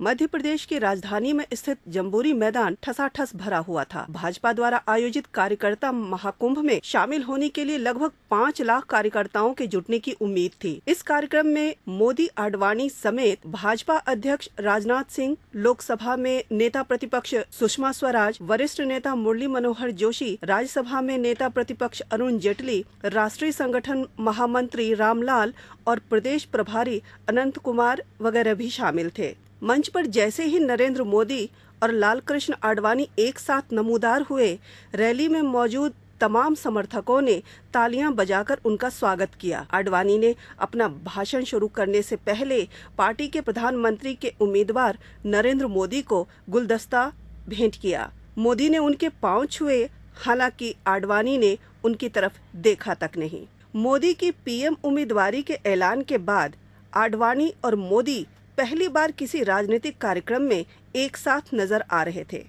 मध्य प्रदेश की राजधानी में स्थित जम्बूरी मैदान ठसाठस भरा हुआ था। भाजपा द्वारा आयोजित कार्यकर्ता महाकुंभ में शामिल होने के लिए लगभग 5 लाख कार्यकर्ताओं के जुटने की उम्मीद थी। इस कार्यक्रम में मोदी, आडवाणी समेत भाजपा अध्यक्ष राजनाथ सिंह, लोकसभा में नेता प्रतिपक्ष सुषमा स्वराज, वरिष्ठ नेता मुरली मनोहर जोशी, राज्यसभा में नेता प्रतिपक्ष अरुण जेटली, राष्ट्रीय संगठन महामंत्री रामलाल और प्रदेश प्रभारी अनंत कुमार वगैरह भी शामिल थे। मंच पर जैसे ही नरेंद्र मोदी और लालकृष्ण आडवाणी एक साथ नमूदार हुए, रैली में मौजूद तमाम समर्थकों ने तालियां बजाकर उनका स्वागत किया। आडवाणी ने अपना भाषण शुरू करने से पहले पार्टी के प्रधानमंत्री के उम्मीदवार नरेंद्र मोदी को गुलदस्ता भेंट किया। मोदी ने उनके पांव छुए, हालांकि आडवाणी ने उनकी तरफ देखा तक नहीं। मोदी की पीएम उम्मीदवारी के ऐलान के बाद आडवाणी और मोदी पहली बार किसी राजनीतिक कार्यक्रम में एक साथ नजर आ रहे थे।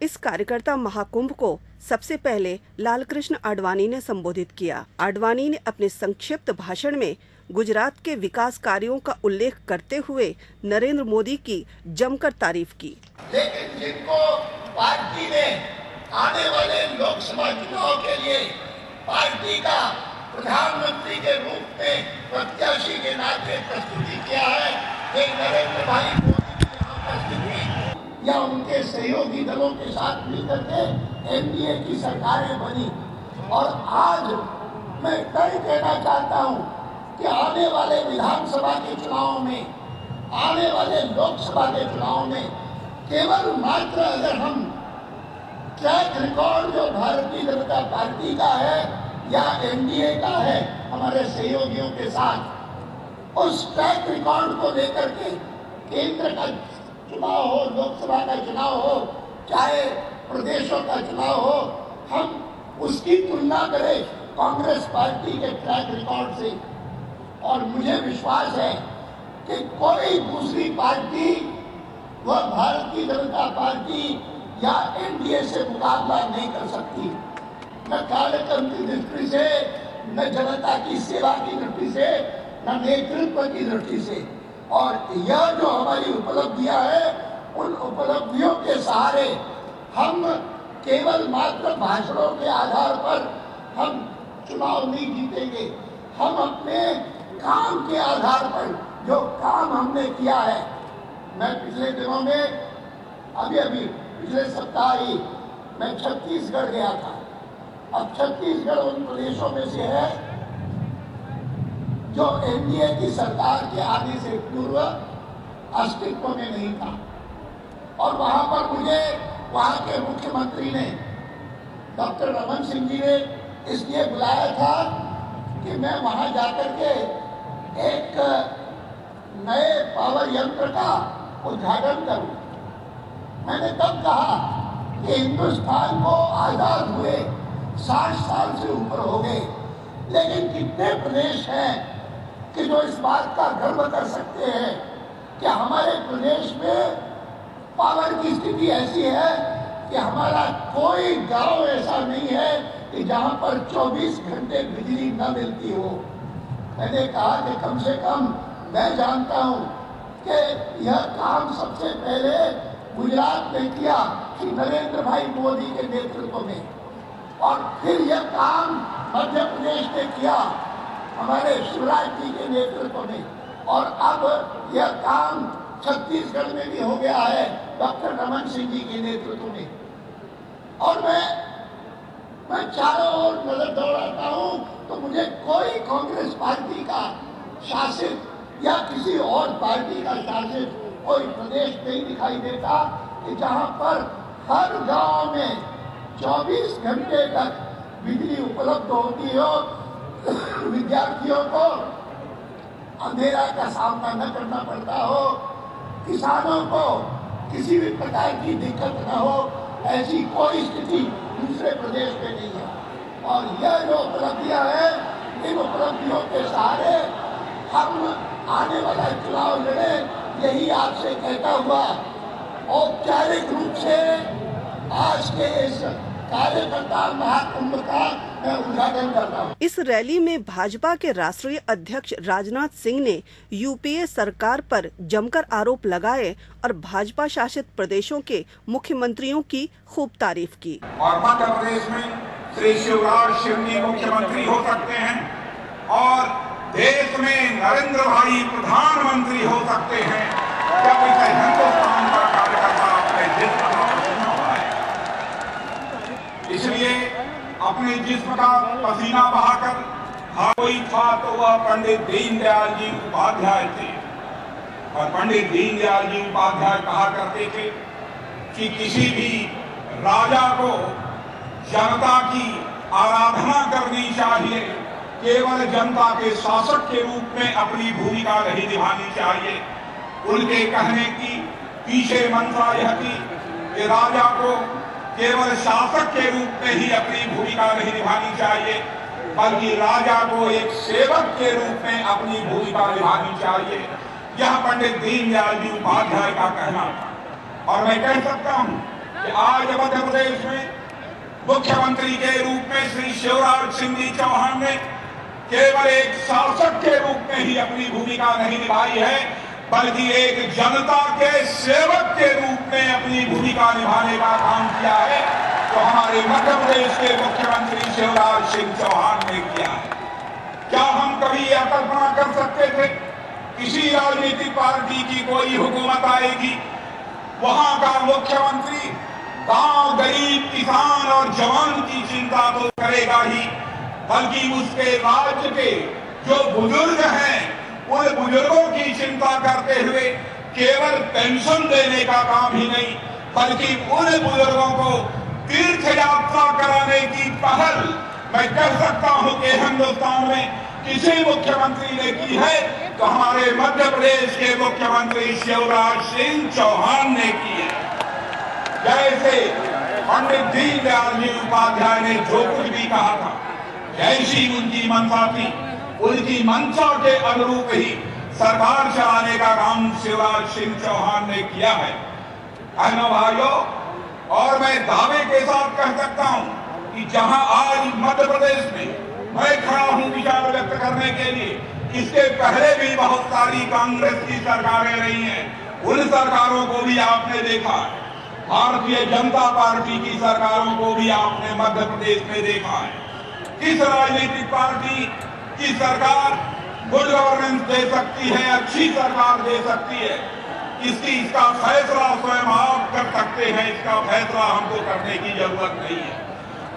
इस कार्यकर्ता महाकुंभ को सबसे पहले लालकृष्ण आडवाणी ने संबोधित किया। आडवाणी ने अपने संक्षिप्त भाषण में गुजरात के विकास कार्यों का उल्लेख करते हुए नरेंद्र मोदी की जमकर तारीफ की। लेकिन जिनको पार्टी ने आने वाले लोकसभा चुनाव के लिए पार्टी का प्रधानमंत्री के रूप में प्रत्याशी के नाते प्रस्तुति किया है, एक नरेंद्र भाई मोदी की यहाँ उपस्थिति या उनके सहयोगी दलों के साथ मिलकर के एनडीए की सरकारें बनी। और आज मैं कई कहना चाहता हूँ कि आने वाले विधानसभा के चुनाव में, आने वाले लोकसभा के चुनाव में केवल मात्र अगर हम ट्रैक रिकॉर्ड जो भारतीय जनता पार्टी का है या एनडीए का है हमारे सहयोगियों के साथ, उस ट्रैक रिकॉर्ड को लेकर के केंद्र का चुनाव हो, लोकसभा का चुनाव हो, चाहे प्रदेशों का चुनाव हो, हम उसकी तुलना करें कांग्रेस पार्टी के ट्रैक रिकॉर्ड से। और मुझे विश्वास है कि कोई दूसरी पार्टी, वह भारतीय जनता पार्टी या एनडीए से मुकाबला नहीं कर सकती, न कार्यक्रम की दृष्टि से, न जनता की सेवा की दृष्टि से, न नेतृत्व की दृष्टि से। और यह जो हमारी उपलब्धियां हैं, उन उपलब्धियों के सहारे हम केवल मात्र भाषणों के आधार पर हम चुनाव नहीं जीतेंगे। हम अपने काम के आधार पर, जो काम हमने किया है, मैं पिछले दिनों में अभी पिछले सप्ताह ही मैं छत्तीसगढ़ गया था। अब छत्तीसगढ़ उन प्रदेशों में से है जो एनडीए की सरकार के आने से पूर्व अस्तित्व में नहीं था। और वहां पर मुझे वहां के मुख्यमंत्री ने, डॉक्टर रमन सिंह जी ने इसलिए बुलाया था कि मैं वहां जाकर के एक नए पावर यंत्र का उद्घाटन करूं। मैंने तब कहा कि हिंदुस्तान को आजाद हुए 60 साल से ऊपर हो गए, लेकिन कितने प्रदेश हैं कि जो इस बात का गर्व कर सकते हैं कि हमारे प्रदेश में पावर की स्थिति ऐसी है कि हमारा कोई गांव ऐसा नहीं है कि जहां पर 24 घंटे बिजली न मिलती हो। मैंने कहा कि कम से कम मैं जानता हूं कि यह काम सबसे पहले गुजरात ने किया कि नरेंद्र भाई मोदी के नेतृत्व में, और फिर यह काम मध्य प्रदेश ने किया हमारे शिवराज जी के नेतृत्व में, और अब यह काम छत्तीसगढ़ में भी हो गया है डॉक्टर रमन सिंह जी के नेतृत्व में। और मैं चारों ओर नजर दौड़ाता हूं तो मुझे कोई कांग्रेस पार्टी का शासित या किसी और पार्टी का शासित कोई प्रदेश नहीं दिखाई देता कि जहां पर हर गांव में 24 घंटे तक बिजली उपलब्ध होती हो, विद्यार्थियों को अंधेरा का सामना न करना पड़ता हो, किसानों को किसी भी प्रकार की दिक्कत न हो, ऐसी कोई स्थिति दूसरे प्रदेश में नहीं है। और यह जो उपलब्धियां हैं, इन उपलब्धियों के सहारे हम आने वाला चुनाव लड़े, यही आपसे कहता हुआ औपचारिक रूप से आज के इस कार्यकर्ता महाकुंभ का मैं उद्घाटन करता हूँ। इस रैली में भाजपा के राष्ट्रीय अध्यक्ष राजनाथ सिंह ने यूपीए सरकार पर जमकर आरोप लगाए और भाजपा शासित प्रदेशों के मुख्यमंत्रियों की खूब तारीफ की। और मध्य प्रदेश में श्री शिवराज सिंह जी मुख्यमंत्री हो सकते हैं और देश में नरेंद्र भाई प्रधानमंत्री हो सकते हैं जब इसे हिंदुस्तान का कार्यकर्ता अपने जिस्म का पसीना बहाए। इसलिए अपने जिस्म का पसीना बहाकर कोई था तो वह पंडित दीनदयाल जी उपाध्याय थे। और पंडित दीनदयाल जी उपाध्याय कहा करते थे कि किसी भी राजा को जनता की आराधना करनी चाहिए, केवल जनता के शासक के रूप में अपनी भूमिका नहीं निभानी चाहिए। उनके कहने की पीछे मंशा यह थी कि राजा को केवल शासक के रूप में ही अपनी भूमिका नहीं निभानी चाहिए, बल्कि राजा को एक सेवक के रूप में अपनी भूमिका निभानी चाहिए। यह पंडित दीनदयाल जी उपाध्याय का कहना था। और मैं कह सकता हूं कि आज मध्य प्रदेश में मुख्यमंत्री के रूप में श्री शिवराज सिंह जी चौहान ने केवल एक शासक के रूप में ही अपनी भूमिका नहीं निभाई है, बल्कि एक जनता के सेवक के रूप में अपनी भूमिका निभाने का काम किया है, तो हमारे मध्य प्रदेश के मुख्यमंत्री शिवराज सिंह चौहान ने किया है। क्या हम कभी यह कल्पना कर सकते थे किसी राजनीतिक पार्टी की कोई हुकूमत आएगी, वहां का मुख्यमंत्री गांव, गरीब, किसान और जवान की चिंता तो करेगा ही, बल्कि उसके राज्य के जो बुजुर्ग हैं उन बुजुर्गों की चिंता करते हुए केवल पेंशन देने का काम ही नहीं, बल्कि उन बुजुर्गों को तीर्थ यात्रा कराने की पहल मैं कह सकता हूं कि हिंदुस्तान में किसी मुख्यमंत्री ने की है तो हमारे मध्य प्रदेश के मुख्यमंत्री शिवराज सिंह चौहान ने की है। जैसे पंडित दीनदयाल जी उपाध्याय ने जो कुछ भी कहा था, जैसी उनकी मंशा थी, उनकी मंशा के अनुरूप ही सरकार चलाने का काम शिवराज सिंह चौहान ने किया है। बहनों भाइयों, और मैं दावे के साथ कह सकता हूं कि जहां आज मध्य प्रदेश में मैं खड़ा हूं विचार व्यक्त करने के लिए, इसके पहले भी बहुत सारी कांग्रेस की सरकारें रही हैं। उन सरकारों को भी आपने देखा, भारतीय जनता पार्टी की सरकारों को भी आपने मध्य प्रदेश में देखा है। किस राजनीतिक पार्टी की सरकार गुड गवर्नेंस दे सकती है, अच्छी सरकार दे सकती है, इसका फैसला स्वयं आप कर सकते हैं। इसका फैसला हमको करने की जरूरत नहीं है।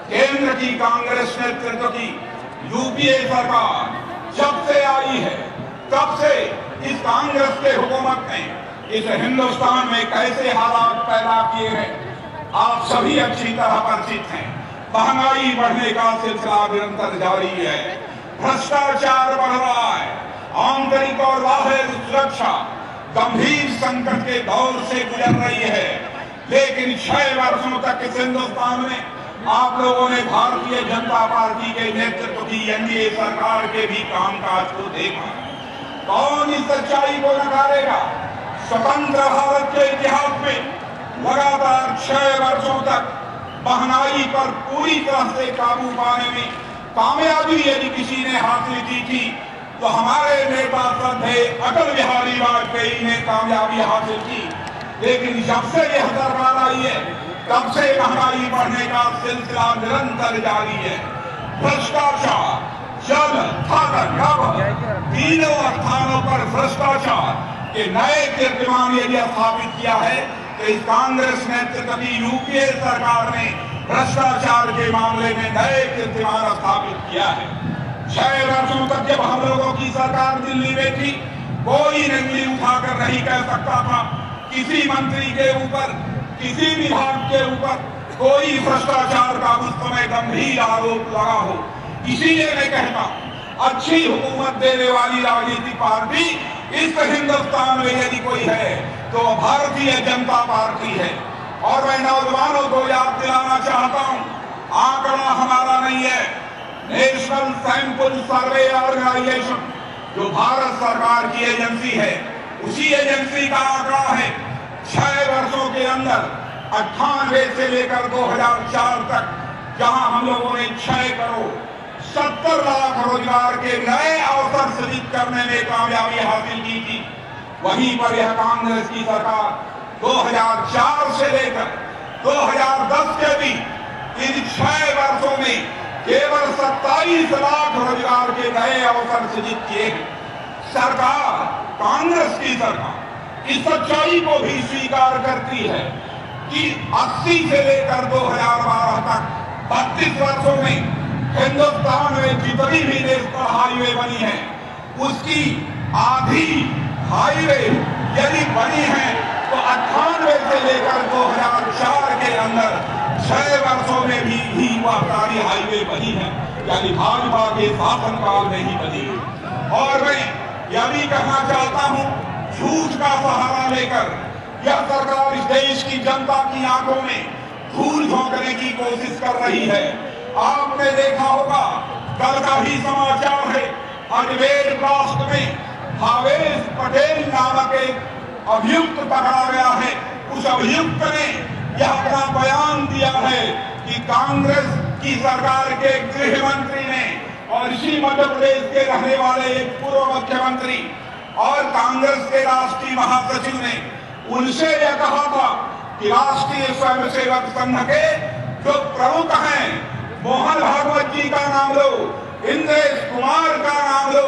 केंद्र की कांग्रेस नेतृत्व की यूपीए सरकार जब से आई है तब से इस कांग्रेस के हुकूमत ने इस हिंदुस्तान में कैसे हालात पैदा किए हैं आप सभी अच्छी तरह परिचित हैं। महंगाई बढ़ने का सिलसिला निरंतर जारी है, भ्रष्टाचार बढ़ रहा है, आंतरिक और बाहरी सुरक्षा गंभीर संकट के दौर से गुजर रही है। लेकिन 6 वर्षों तक इस हिंदुस्तान में आप लोगों ने भारतीय जनता पार्टी के नेतृत्व की एनडीए सरकार के भी कामकाज को देखा। कौन इस सच्चाई को नकारेगा? स्वतंत्र भारत के इतिहास में लगातार 6 वर्षों तक महंगाई पर पूरी तरह से काबू पाने में कामयाबी यदि किसी ने हासिल की थी तो हमारे नेता श्रद्धेय अटल बिहारी वाजपेयी ने कामयाबी हासिल की। लेकिन जब से यह सरकार आई है तब से महंगाई बढ़ने का सिलसिला निरंतर जारी है। भ्रष्टाचार, जल, थल, नभ तीनों स्थानों पर भ्रष्टाचार के नए कीर्तिमान यदि स्थापित किया है तो इस कांग्रेस नेतृत्व की यूपीए सरकार ने भ्रष्टाचार के मामले में नए कीर्तिमान स्थापित किया है। 6 वर्षों तक जब हम लोगों की सरकार दिल्ली में थी, कोई उंगली उठाकर नहीं कह सकता था किसी मंत्री के ऊपर, किसी विभाग के ऊपर कोई भ्रष्टाचार का उस समय गंभीर आरोप लगा हो। इसीलिए मैं कहता अच्छी हुकूमत देने वाली राजनीतिक पार्टी इस हिंदुस्तान में यदि कोई है तो भारतीय जनता पार्टी है। और मैं नौजवानों को याद दिलाना चाहता हूं, आंकड़ा हमारा नहीं है, नेशनल सैंपल सर्वे ऑर्गेनाइजेशन जो भारत सरकार की एजेंसी है, उसी एजेंसी का आंकड़ा है 6 वर्षों के अंदर 98 से लेकर 2004 तक जहां हम लोगों ने 6 करोड़ 70 लाख रोजगार के नए अवसर सृजित करने में कामयाबी हासिल की थी, वहीं पर यह कांग्रेस की सरकार 2004 से लेकर 2010 के बीच इन 6 वर्षों में केवल 27 लाख रोजगार के नए अवसर सृजित किए हैं। सरकार, कांग्रेस की सरकार इस सच्चाई को भी स्वीकार करती है कि 80 से लेकर 2012 तक 32 वर्षों में हिंदुस्तान में जितनी भी नेशनल हाईवे बनी है, उसकी आधी हाईवे यदि बनी है तो 98 से लेकर 2004 के अंदर 6 वर्षों में भी वह सारी हाईवे बनी है, यानी भाजपा के शासनकाल में ही बनी है। और मैं यह भी कहना चाहता हूं, झूठ का सहारा लेकर यह सरकार इस देश की जनता की आंखों में धूल झोंकने की कोशिश कर रही है। आपने देखा होगा, कल का ही समाचार है, अजमेर ब्लास्ट में भावेश पटेल नामक एक अभियुक्त पकड़ा गया है। उस अभियुक्त ने यह अपना बयान दिया है कि कांग्रेस की सरकार के गृह मंत्री ने और इसी मध्य प्रदेश के रहने वाले एक पूर्व मुख्यमंत्री और कांग्रेस के राष्ट्रीय महासचिव ने उनसे यह कहा था कि राष्ट्रीय स्वयंसेवक संघ के जो प्रमुख हैं, मोहन भागवत जी का नाम लो, इंद्रेश कुमार का नाम लो,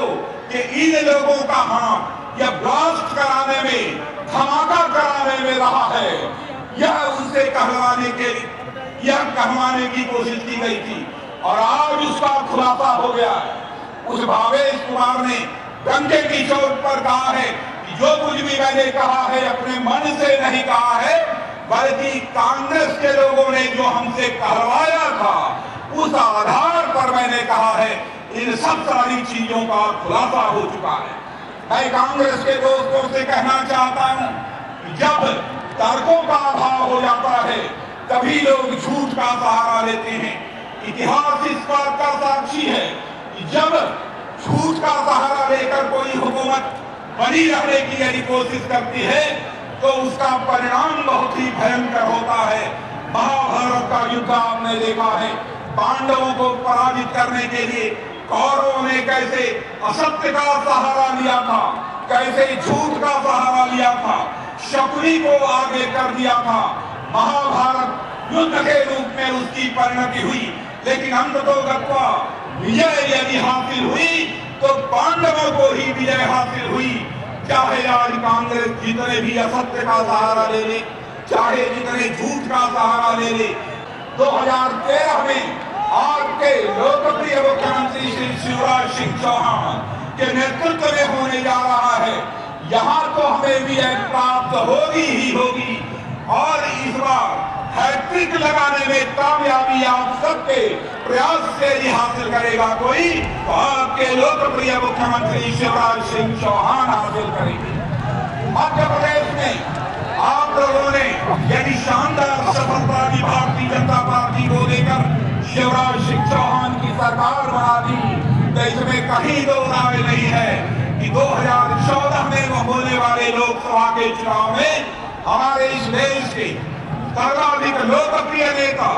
कि इन लोगों का हाथ यह ब्लास्ट कराने में, धमाका कराने में रहा है। यह उनसे कहवाने की कोशिश की गई थी और आज उसका खुलासा हो गया है। उस भावेश कुमार ने डंके की चोट पर कहा है कि जो कुछ भी मैंने कहा है अपने मन से नहीं कहा है, बल्कि कांग्रेस के लोगों ने जो हमसे कहवाया था उस आधार पर मैंने कहा है। इन सब सारी चीजों का खुलासा हो चुका है। मैं कांग्रेस के दोस्तों से कहना चाहता हूं कि जब तर्कों का अभाव हो जाता है तभी लोग झूठ का सहारा लेते हैं। इतिहास इस बात का साक्षी है कि जब झूठ का सहारा लेकर कोई हुकूमत बनी रहने की यदि कोशिश करती है तो उसका परिणाम बहुत ही भयंकर होता है। महाभारत का युद्ध आपने देखा है, पांडवों को पराजित करने के लिए कौरवों ने कैसे असत्य का सहारा लिया था, कैसे झूठ का सहारा लिया था, शकुनी को आगे कर दिया था। महाभारत युद्ध के रूप में उसकी परिणति हुई, लेकिन अंततोगत्वा विजय यदि हासिल हुई तो पांडवों को ही विजय हासिल हुई। चाहे आज कांग्रेस जितने भी असत्य का सहारा ले ले, चाहे जितने झूठ का सहारा ले ले, 2013 में आपके लोकप्रिय मुख्यमंत्री श्री शिवराज सिंह चौहान के नेतृत्व में होने जा रहा है। यहाँ तो हमें विजय प्राप्त होगी ही होगी और इस बार हैट्रिक लगाने में कामयाबी आप सबके प्रयास से ही हासिल करेगा कोई, तो आपके लोकप्रिय मुख्यमंत्री शिवराज सिंह चौहान हासिल करेंगे। मध्य प्रदेश में आप लोगों ने यदि शानदार सफलता की भारतीय जनता पार्टी को लेकर शिवराज सिंह चौहान की सरकार बना दी तो इसमें कहीं दो राय नहीं है कि 2014 में होने वाले लोकसभा के चुनाव में हमारे इस देश के सर्वाधिक लोकप्रिय नेता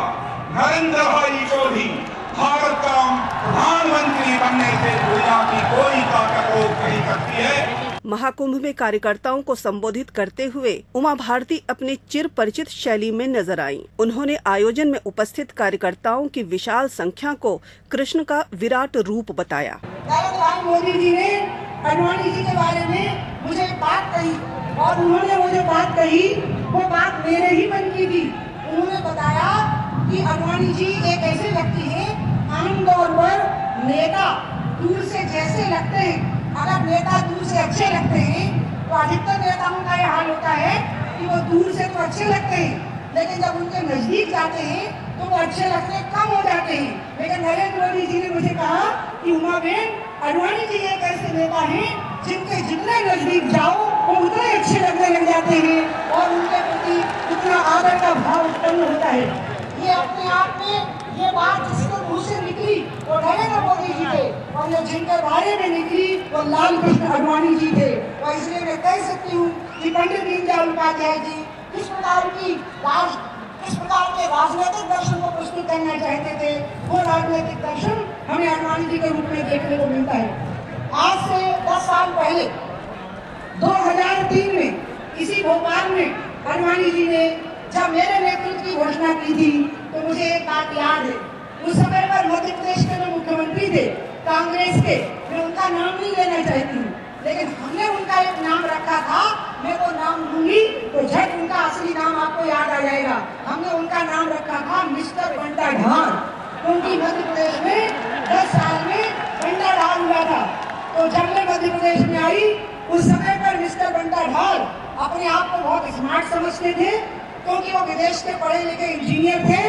नरेंद्र भाई को भी भारत का प्रधानमंत्री बनने से दुनिया की कोई ताकत रोक नहीं सकती है। महाकुंभ में कार्यकर्ताओं को संबोधित करते हुए उमा भारती अपनी चिर परिचित शैली में नजर आईं। उन्होंने आयोजन में उपस्थित कार्यकर्ताओं की विशाल संख्या को कृष्ण का विराट रूप बताया। मोदी जी ने आडवाणी जी के बारे में मुझे बात कही और उन्होंने मुझे बात कही, वो बात मेरे ही मन की थी। उन्होंने बताया कि आडवाणी जी एक ऐसे व्यक्ति हैं, आमतौर पर नेता दूर से जैसे लगते हैं, अगर नेता दूर से अच्छे लगते हैं तो अधिकतर नेताओं का यह हाल होता है कि वो दूर से तो अच्छे लगते हैं, लेकिन जब उनके नजदीक जाते हैं तो वो अच्छे लगने कम हो जाते हैं। लेकिन नरेंद्र मोदी जी ने मुझे कहा कि उमा बेन, आडवाणी जी एक ऐसे नेता हैं जिनके जितने नजदीक जाओ वो उतने अच्छे लगने लग जाते हैं और उनके प्रति उतना आदर का भाव उत्पन्न होता है। ये अपने आप में ये बात जिसके मुंह से निकली वो नरेंद्र मोदी जी थे और ये जिनके बारे में निकली वो लाल कृष्ण आडवाणी जी थे। और इसलिए मैं कह सकती हूँ कि पंडित दीनदयाल उपाध्याय जी किस प्रकार के राजनीतिक दर्शन को प्रस्तुत करना चाहते थे राजनीतिक दर्शन हमें आडवाणी जी के रूप में देखने को मिलता है। आज से 10 साल पहले 2003 में इसी भोपाल में आडवाणी जी ने जब मेरे नेतृत्व की घोषणा की थी तो मुझे एक बात याद है। उस समय पर मध्य प्रदेश के जो मुख्यमंत्री थे कांग्रेस के, मैं उनका नाम नहीं लेना चाहती हूँ, लेकिन हमने उनका एक नाम रखा था। मैं वो नाम लूंगी तो झट उनका असली नाम आपको याद आ जाएगा। हमने उनका नाम रखा था मिस्टर बंटा ढाल, क्योंकि मध्य प्रदेश में 10 साल में बंटा ढाल हुआ था। तो जब मैं मध्य प्रदेश में आई उस समय पर मिस्टर बंटा ढाल अपने आप को बहुत स्मार्ट समझते थे, क्योंकि वो विदेश के पढ़े लिखे इंजीनियर थे।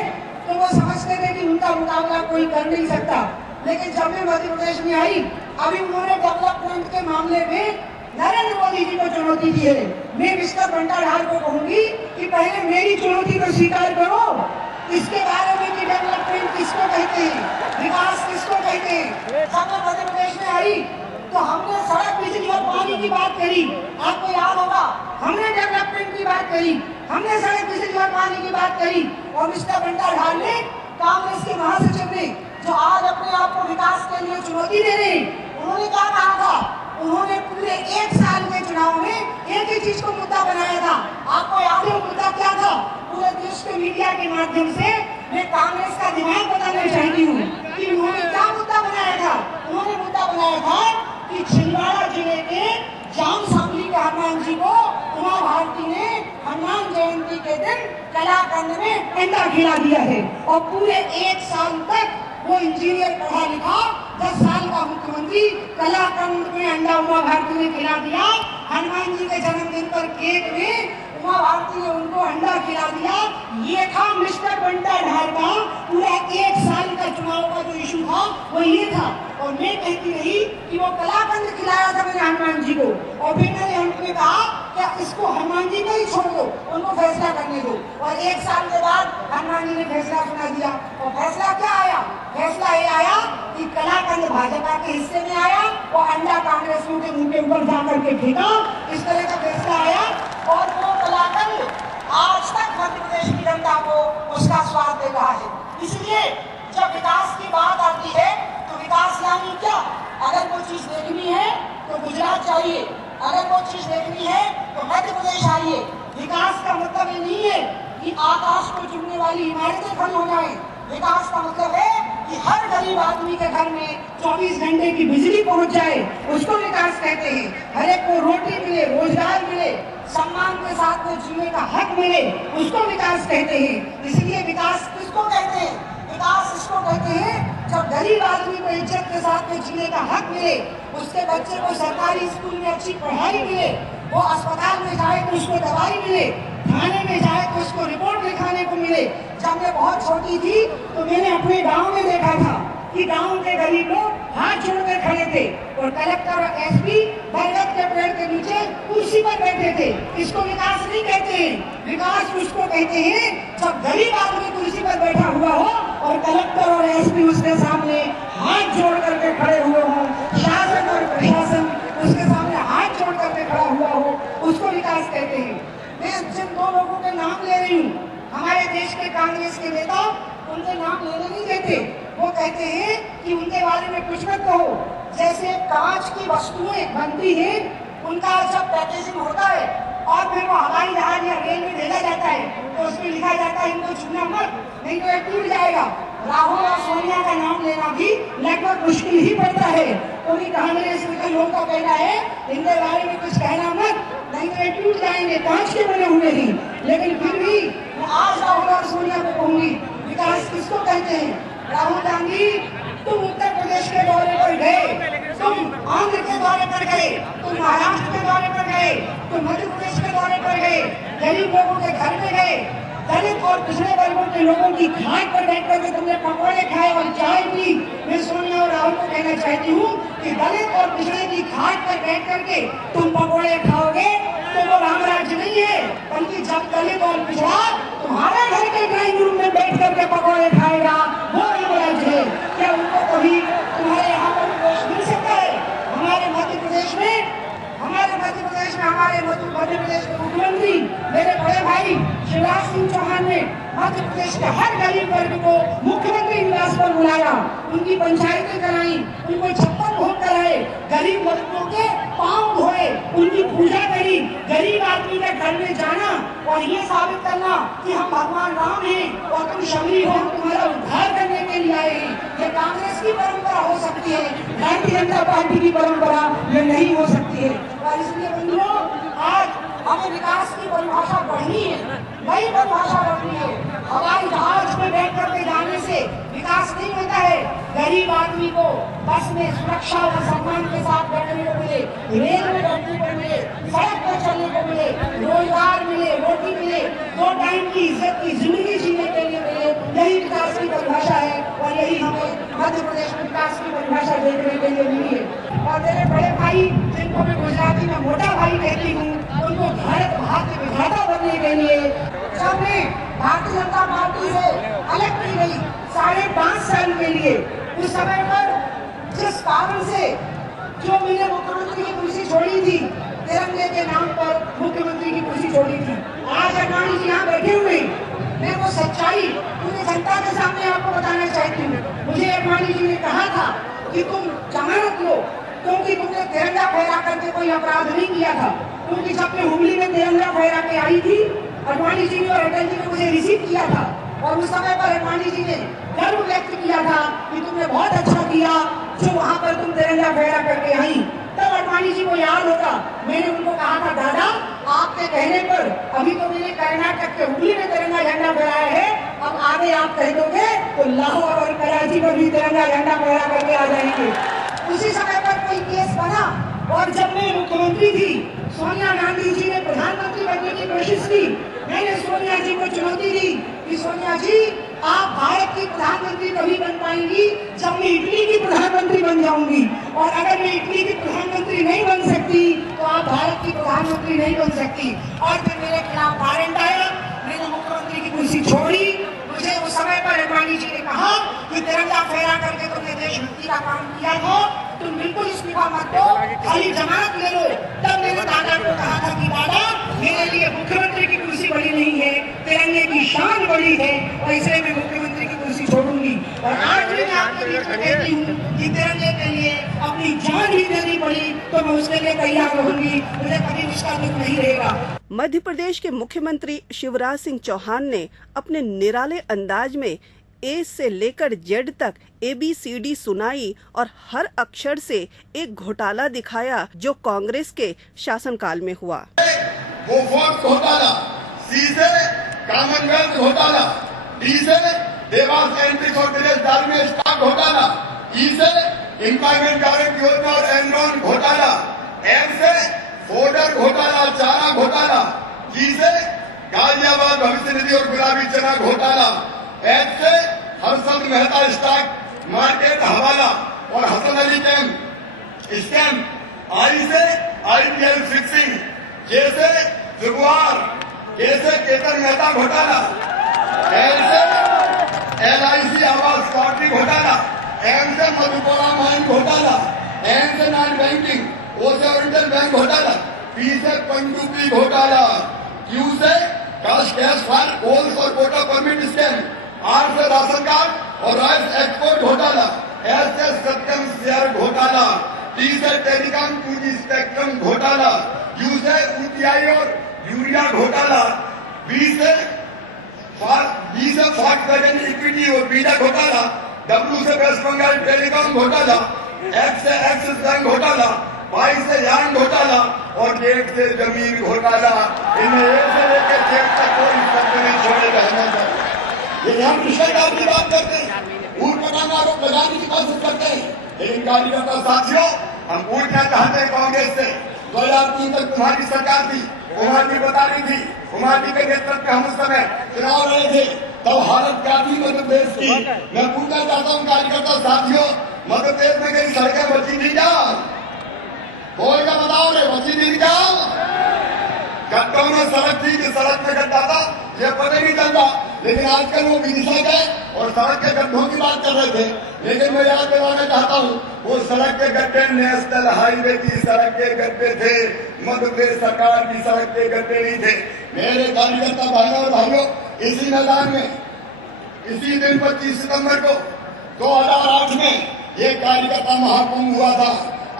तो वो समझते थे कि उनका मुकाबला कोई कर नहीं सकता। लेकिन जब मैं मध्य प्रदेश में आई, अभी उन्होंने डेवलपमेंट के मामले में नरेंद्र मोदी जी को चुनौती दी है। मैं मिस्टर बंटा ढाल को कहूंगी कि पहले मेरी चुनौती को स्वीकार करो, इसके बारे में कि डेवलपमेंट किसको कहते हैं, विकास किसको कहते हैं। जब मैं मध्य प्रदेश में आई तो हमने सड़क, बिजली और पानी की बात करी, आपको याद होगा। हमने डेवलपमेंट की बात करी, हमने सड़क, बिजली और पानी की बात करी, और मिस्टर बंटा ढाल ने, कांग्रेस के महासचिव ने, जो आज अपने आप को विकास के लिए चुनौती दे रहे हैं, उन्होंने क्या कहा था? उन्होंने पूरे 1 साल के चुनाव में एक ही चीज को मुद्दा बनाया था। आपको याद है वो मुद्दा क्या था? पूरे देश के मीडिया के माध्यम से मैं कांग्रेस का दिमाग बताना चाहती हूँ कि उन्होंने क्या मुद्दा बनाया था। उन्होंने मुद्दा बनाया था कि छिंदवाड़ा जिले के जाम सांवली के हनुमान जी को उमा भारती ने हनुमान जयंती के दिन कलाकंद में अंडा खिला दिया है, और पूरे 1 साल तक वो इंजीनियर पढ़ा लिखा 10 साल का मुख्यमंत्री कलाकंद में अंडा उमा भारती ने खिला दिया। हनुमान जी के जन्मदिन पर केक में उमा भारती ने उनको अंडा खिला दिया। ये था मिस्टर बंटा ढाल का पूरा 1 साल का चुनाव का जो इशू था, वो ये था। और मैं कहती रही कि वो कलाकंद खिलाया था मैंने हनुमान जी को, और फिर मैंने अंत में कहा क्या इसको हनुमान जी को ही छोड़ दो, उनको फैसला करने दो। और 1 साल के बाद हनुमान जी ने फैसला सुना दिया, और फैसला क्या आया? फैसला ये आया कि कलाकंद भाजपा के हिस्से में आया, और अंडा कांग्रेसियों के मुंह के ऊपर जाकर के फेंका। इस तरह का फैसला आया, और वो कलाकंद आज तक मध्य प्रदेश की जनता को उसका स्वाद दे रहा है। इसलिए जब विकास की बात आती है तो विकास यानी क्या? अगर कोई चीज देखनी है तो गुजरात चाहिए, अगर कोई चीज देखनी है तो मध्य प्रदेश आइए। विकास का मतलब ये नहीं है कि आकाश को चुनने वाली इमारतें खड़ी हो जाएं। विकास का मतलब है कि हर गरीब आदमी के घर में 24 घंटे की बिजली पहुंच जाए, उसको विकास कहते हैं। हर एक को रोटी मिले, रोजगार मिले, सम्मान के साथ में जीने का हक मिले, उसको विकास कहते हैं। इसलिए विकास किसको कहते हैं? विकास इसको कहते हैं जब गरीब आदमी को इज्जत के साथ में जीने का हक मिले, उसके बच्चे को सरकारी स्कूल में अच्छी पढ़ाई मिले, वो अस्पताल में जाए तो उसको दवाई मिले, थाने में जाए तो उसको रिपोर्ट लिखाने को मिले। जब मैं बहुत छोटी थी तो मैंने अपने गांव में देखा था कि गांव के गरीब लोग हाथ जोड़कर खड़े थे, और कलेक्टर और एसपी बरगद के पेड़ के नीचे कुर्सी पर बैठे थे। इसको विकास नहीं कहते हैं। विकास उसको कहते हैं जब गरीब आदमी कुर्सी पर बैठा हुआ हो और कलेक्टर और एसपी उसके सामने हाथ जोड़ करके खड़े हुए हों, शासन और प्रशासन उसके सामने हाथ जोड़ करके खड़ा हुआ हो, उसको विकास कहते हैं। मैं जिन 2 लोगों के नाम ले रही हूँ, हमारे देश के कांग्रेस के नेता उनके नाम लेने नहीं देते। वो कहते हैं कि उनके बारे में कुछ मत कहो। जैसे कांच की वस्तुएं बनती हैं, उनका जब पैकेजिंग होता है और फिर वो हवाई जहाज या रेल में भेजा जाता है तो उसमें लिखा जाता है इनको छूना मत, नहीं तो ये टूट जाएगा। राहुल और सोनिया का नाम लेना भी लगभग मुश्किल ही पड़ता है, क्योंकि कांग्रेस के लोगों का कहना है इनके बारे में कुछ कहना मत, नहीं तो ये टूट जाएंगे, कांच के बने हुए ही। लेकिन फिर भी मैं आज राहुल और सोनिया को कहूंगी विकास किसको कहते हैं? राहुल गांधी, तुम उत्तर प्रदेश के दौरे पर गए, तुम आंध्र के दौरे पर गए, तुम महाराष्ट्र के दौरे पर गए, तुम मध्य प्रदेश के दौरे पर गए, गरीब लोगों के घर में गए, दलित और पिछड़े वर्गों के लोगों की खाट पर बैठ करके तुमने पकौड़े खाए और चाय पी। मैं सोनिया और राहुल को कहना चाहती हूँ कि दलित और पिछड़े की खाट पर बैठ करके तुम पकौड़े खाओगे तो वो राम राज्य नहीं है, बल्कि जब दलित और पिछड़ा तुम्हारे घर के ड्राइंग रूम में बैठ करके पकौड़े खाएगा वो राम राज्य है। क्या उनको कभी तुम्हारे यहाँ पर प्रवेश मिल सकता है? हमारे मध्य प्रदेश में हमारे मध्य प्रदेश के मुख्यमंत्री मेरे बड़े भाई शिवराज सिंह चौहान ने मध्य प्रदेश के हर गरीब वर्ग को मुख्यमंत्री निवास पर बुलाया, उनकी पंचायतें कराई, उनको 56 भोग कराए, गरीब मजदूरों के पांव धोए, उनकी पूजा करी, गरीब आदमी के घर में जाना और ये साबित करना कि हम भगवान राम हैं और तुम शबरी हो, हम तुम्हारा उद्धार करने के लिए आए हैं। ये कांग्रेस की परंपरा हो सकती है, भारतीय जनता पार्टी की परंपरा ये नहीं हो सकती है। और इसलिए बंधुओं, आज हमें विकास की परिभाषा बढ़नी है, नई परिभाषा बढ़नी है। हवाई जहाज में बैठ करके जाने से विकास नहीं होता है। गरीब आदमी को बस में सुरक्षा और सम्मान के साथ बैठने को मिले, रेल में बैठने को मिले, सड़क पर चलने को मिले, रोजगार मिले, रोटी मिले, 2 टाइम की इज्जत की जिंदगी जीने के लिए मिले, यही विकास की परिभाषा है। और यही हमें मध्य प्रदेश में विकास की परिभाषा देखने के लिए मिली है। और मेरे बड़े भाई, जिनको मैं गुजराती में मोटा भाई कहती हूँ, उनको भारत भाग्य विधाता बनने के लिए जब मैं भारतीय जनता पार्टी से अलग की गई 5.5 साल के लिए, उस समय पर जिस कारण से जो मैंने मुख्यमंत्री की कुर्सी छोड़ी थी, तिरंगे के नाम पर मुख्यमंत्री की कुर्सी छोड़ी थी, आज अडवाणी जी यहाँ बैठे हुए, मैं वो सच्चाई पूरी जनता के सामने आपको बताना चाहती हूँ। मुझे अडवाणी जी ने कहा था कि तुम जमानत लो, क्योंकि तुमने तिरंगा फहरा करके कोई अपराध नहीं किया था। क्योंकि जब मैं हुगली में तिरंगा फहरा के आई थी, अडवाणी जी ने और अटल जी ने मुझे रिसीव किया था और उस समय पर अडवाणी जी ने गर्व व्यक्त किया था कि तुमने बहुत अच्छा किया जो वहां पर तुम तिरंगा फहरा करके आई। तब अडवाणी जी को याद होगा, मैंने उनको कहा था, दादा आपके कहने पर अभी तो मैंने कर्नाटक के हुगली में तिरंगा झंडा फहराया है, अब आगे आप कह दोगे तो लाहौर और कराची में भी तिरंगा झंडा फहरा करके आ जाएंगे। उसी समय पर कोई केस बना और जब मैं मुख्यमंत्री थी, सोनिया गांधी जी ने प्रधानमंत्री बनने की कोशिश की। मैंने सोनिया जी को चुनौती दी कि सोनिया जी, आप भारत की प्रधानमंत्री तभी बन पाएंगी जब मैं इटली की प्रधानमंत्री बन जाऊंगी, और अगर मैं इटली की प्रधानमंत्री नहीं बन सकती तो आप भारत की प्रधानमंत्री नहीं बन सकती। और फिर मेरे खिलाफ वारंट आया, मैंने मुख्यमंत्री की कुर्सी छोड़ी। मुझे उस समय पर अडवाणी जी ने कहा कि तिरंगा फहरा करके तुमने देशभक्ति का काम किया हो, तुम बिल्कुल इस्तीफा मत दो, खाली जमानत ले लो। तब मैंने दादा को कहा था कि दादा, मेरे लिए मुख्यमंत्री की कुर्सी बड़ी नहीं है, तिरंगे की शान बड़ी है, और इसलिए मैं मुख्यमंत्री की कुर्सी छोड़ूंगी। और आज भी मैं आपके बीच में कहती हूँ कि तिरंगे के लिए अपनी जान भी देनी पड़ी तो मैं उसके लिए तैयार रहूंगी, मुझे कभी उसका दुख नहीं रहेगा। मध्य प्रदेश के मुख्यमंत्री शिवराज सिंह चौहान ने अपने निराले अंदाज में ए से लेकर जेड तक ABCD सुनाई और हर अक्षर से एक घोटाला दिखाया जो कांग्रेस के शासनकाल में हुआ। बोफोर्स घोटाला, C से कॉमनवेल्थ घोटाला, D से देवास एंट्री और विलेज धार्मिक स्टॉक घोटाला, E से एम्प्लॉयमेंट गारंटी योजना और एनरॉन घोटाला, M से फोर्डर घोटाला, चारा घोटाला, G से गाजियाबाद भविष्य निधि और गुलाबी चना घोटाला, H से हर्षद मेहता स्टॉक मार्केट हवाला और हसन अली स्कैम, I से IPL फिक्सिंग, K से जुगवार, K से केतन मेहता घोटाला, L से LIC आवास लॉटरी घोटाला, M से मधुपुरा माइन घोटाला, N से नॉन बैंकिंग, O से ओरिएंटल बैंक घोटाला, P से पनडुब्बी घोटाला, Q से कैश फंड कोल्स और कोटा परमिट स्कैम, R से राशन कार्ड और राइस एक्सपोर्ट घोटाला, S से सत्यम शेयर घोटाला, T से टेलीकॉम 2G स्पेक्ट्रम घोटाला, U से UPI और यूरिया घोटाला, B से फॉक्सवैगन इक्विटी और बीडा घोटाला, W से वेस्ट बंगाल टेलीकॉम घोटाला, X से एक्सिस बैंक घोटाला, Y से यान घोटाला और Z से जमीन घोटाला। इन्हें A से लेकर Z तक कोई शब्द नहीं छोड़ेगा। ये हम भ्रष्टाचार की बात करते हैं, ऊट पटांगा आरोप लगाने की कोशिश करते हैं, लेकिन कार्यकर्ता साथियों, हम पूछना चाहते हैं कांग्रेस से, 2003 तक तुम्हारी सरकार थी, कुमार जी बता रही थी, कुमार जी के नेतृत्व में हम उस समय चुनाव लड़े थे, तब हालत क्या थी मध्य प्रदेश की। मैं पूछना चाहता हूँ कार्यकर्ता साथियों, मध्य प्रदेश में कई सड़कें बची थी क्या? कोई का बताओ रे, बची थी क्या? गड्ढों में सड़क थी कि सड़क में गड्ढा था ये पता नहीं चलता, लेकिन आजकल वो विदिशा गए और सड़क के गड्ढों की बात कर रहे थे। लेकिन मैं याद दिलाना चाहता हूँ, वो सड़क के गड्ढे नेशनल हाईवे की सड़क के गड्ढे थे, मध्य प्रदेश सरकार की सड़क के गड्ढे नहीं थे। मेरे कार्यकर्ता भाइयों और भाइयों, इसी मैदान में इसी दिन 25 सितंबर को 2008 में ये कार्यकर्ता महाकुंभ हुआ था।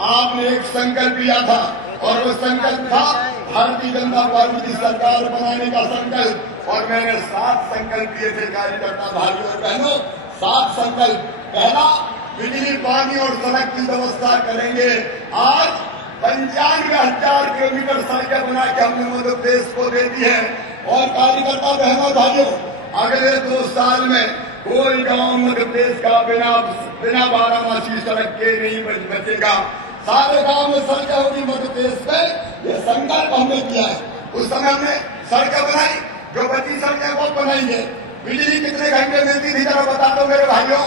आपने एक संकल्प लिया था और वो संकल्प था भारतीय जनता पार्टी की सरकार बनाने का संकल्प। और मैंने 7 संकल्प लिए थे कार्यकर्ता भाइयों और बहनों, 7 संकल्प। पहला, बिजली, पानी और सड़क की व्यवस्था करेंगे। आज 95,000 किलोमीटर सड़कें बना के हमने मध्य प्रदेश को दे दी है। और कार्यकर्ता बहनों भाइयों, अगले 2 साल में कोई गांव मध्य प्रदेश का बिना बारामासी सड़क के नहीं बचेगा। सारे गांव में सड़कें होगी मध्य प्रदेश में। ये संकल्प हमने किया है। उस समय हमने सड़कें बनाई, जो बची सड़कें वो बनाएंगे। बिजली कितने घंटे मिलती थी जरा बता दो मेरे भाइयों,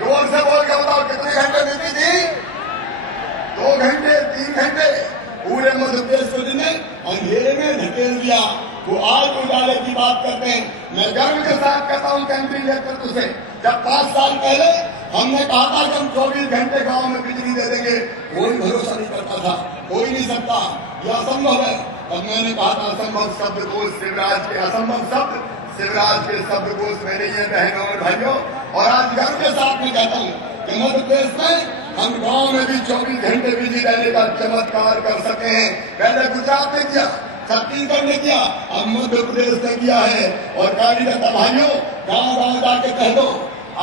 जोर से बोल के बताओ कितने घंटे मिलती थी? 2 घंटे 3 घंटे। पूरे मध्य प्रदेश को जिन्हें अंधेरे में धकेल दिया, वो आज उजाले की बात करते हैं। मैं गर्व के साथ कहता हूँ केंद्रीय नेतृत्व से, जब 5 साल पहले हमने कहा था कि हम 24 घंटे गांव में बिजली दे देंगे, कोई भरोसा नहीं करता था, कोई नहीं सकता, यह असंभव है। तब मैंने कहा था असंभव शब्द को शिवराज के, असंभव शब्द शिवराज के शब्दकोश में नहीं है बहनों और भाइयों। और आज गर्व के साथ मैं कहता हूँ कि मध्य प्रदेश में हम गांव में भी 24 घंटे बिजली देने का चमत्कार कर सकते हैं। पहले गुजरात ने किया, छत्तीसगढ़ ने किया, अब मध्य प्रदेश ने किया है। और कार्यकर्ता भाइयों, गांव-गांव जाके कह दो,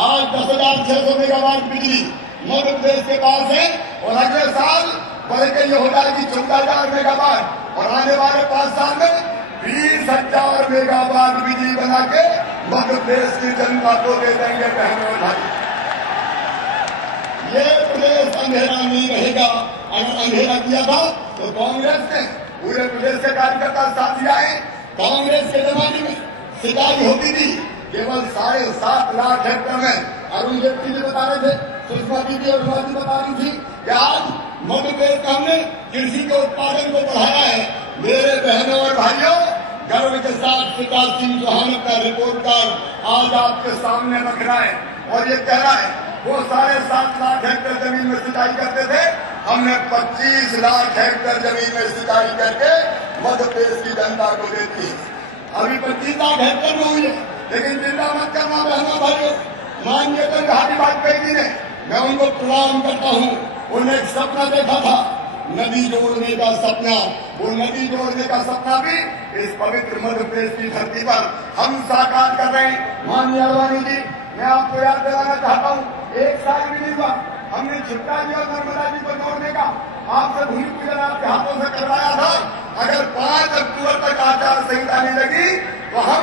आज 10,600 मेगावाट बिजली मध्य प्रदेश के पास है और अगले साल बढ़ के ये हो जाएगी 14,000 मेगावाट और आने वाले 5 साल में 20,000 मेगावाट बिजली बना के मध्य प्रदेश की जनता को दे देंगे बहनों और भाई। ये प्रदेश अंधेरा नहीं रहेगा। अगर अंधेरा किया था तो कांग्रेस ने, पूरे प्रदेश के कार्यकर्ता साथी आए, कांग्रेस के जमाने में सिंचाई होती थी केवल 7.5 लाख हेक्टेयर में। अरुण जेटली जी बता रहे थे, सुषमा दीदी और मोदी बता रही थी कि आज मध्य प्रदेश का हमने कृषि के उत्पादन को बढ़ाया है। मेरे बहनों और भाइयों, गर्व के साथ शिवराज सिंह चौहान का रिपोर्ट कार्ड आज आपके सामने रख रहा है और ये कह रहा है वो 7.5 लाख हेक्टेयर जमीन में सिंचाई करते थे, हमने 25 लाख हेक्टेयर जमीन में सिंचाई करके मध्य प्रदेश की जनता को देती है। अभी 25 लाख हेक्टेयर में हुई है, लेकिन चिंता मत करना बहनों भाइयों। माननीय अटल बिहारी वाजपेयी जी ने, मैं उनको प्रणाम करता हूँ, उन्हें एक सपना देखा था, नदी जोड़ने का सपना। वो नदी जोड़ने का सपना भी इस पवित्र मध्य प्रदेश की धरती पर हम साकार कर रहे हैं। माननीय अडवाणी जी, मैं आपको याद दिलाना चाहता हूँ, 1 साल भी नहीं हुआ हमने छिपका जी और नर्मदा जी को जोड़ने का आपसे भूमि पूजन आपके हाथों से करवाया था। अगर 5 अक्टूबर तक आचार संहिता नहीं लगी तो हम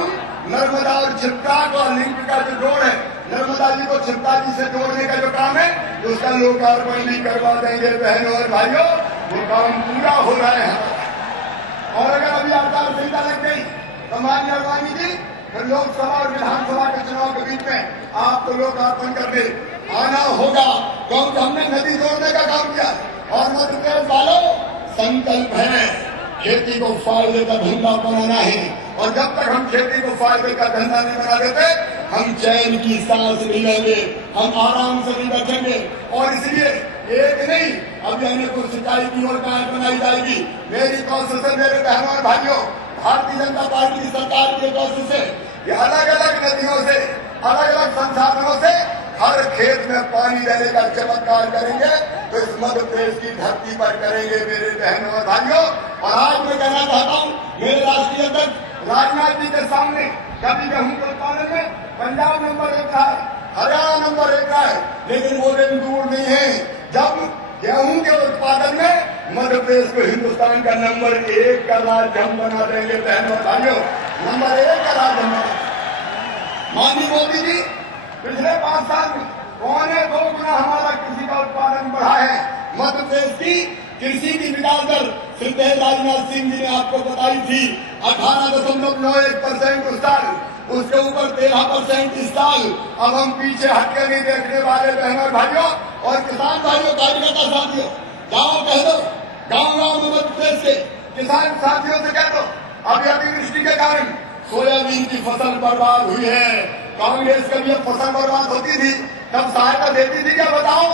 नर्मदा और छिपका को लिंक का जो जोड़ है, नर्मदा जी को छिपका जी से जोड़ने का जो काम है, उसका लोकार्पण भी करवा देंगे बहनों और भाइयों। वो काम पूरा हो रहा है। और अगर अभी आचार संहिता लग गई तो माननीय अडवाणी जी, फिर लोकसभा और विधानसभा के चुनाव के बीच में आपको लोकार्पण करने आना होगा, क्योंकि हमने नदी जोड़ने का काम किया। और मध्य प्रदेश वालों, संकल्प है खेती को फायदे का धंधा बनाना है। और जब तक हम खेती को फायदे का धंधा नहीं बना देते, हम चैन की सांस नहीं लेंगे, हम आराम से नहीं बैठेंगे। और इसलिए एक नहीं, अभी अनेकों सिंचाई की योजनाएं बनाई जाएगी। मेरी कोशिश है मेरे बहनों और भाइयों, भारतीय जनता पार्टी की सरकार की कोशिश है कि अलग अलग नदियों से, अलग अलग संसाधनों से हर खेत में पानी देने का चमत्कार करेंगे। तो इस मध्य प्रदेश की धरती पर करेंगे मेरे बहनों और भाइयों। और आज मैं कहना चाहता हूँ, मेरे राष्ट्रीय अध्यक्ष राजनाथ जी के सामने, कभी गेहूं के उत्पादन में पंजाब नंबर 1 रहा है, हरियाणा नंबर 1 रहा है, लेकिन वो दिन दूर नहीं है जब गेहूं के उत्पादन में मध्य प्रदेश को हिंदुस्तान का नंबर 1 का राज्य हम बना देंगे बहनों और भाइयों। नंबर 1 का राज्य हम। माननीय मोदी जी, पिछले 5 साल में 2.25 गुना हमारा कृषि का उत्पादन बढ़ा है। मध्य प्रदेश की कृषि की विकास दर श्री राजनाथ सिंह जी ने आपको बताई थी 18.91% उस साल, उसके ऊपर 13% इस साल। अब हम पीछे हटके नहीं देखने वाले बहनों भाइयों और किसान भाइयों, कार्यकर्ता साथियों, गाँव कह दो, गाँव में मध्य प्रदेश के किसान साथियों से कह दो, अभी अतिवृष्टि के कारण सोयाबीन की फसल बर्बाद हुई है। कांग्रेस कभी अब फसल बर्बाद होती थी तब सहायता देती थी क्या? बताओ।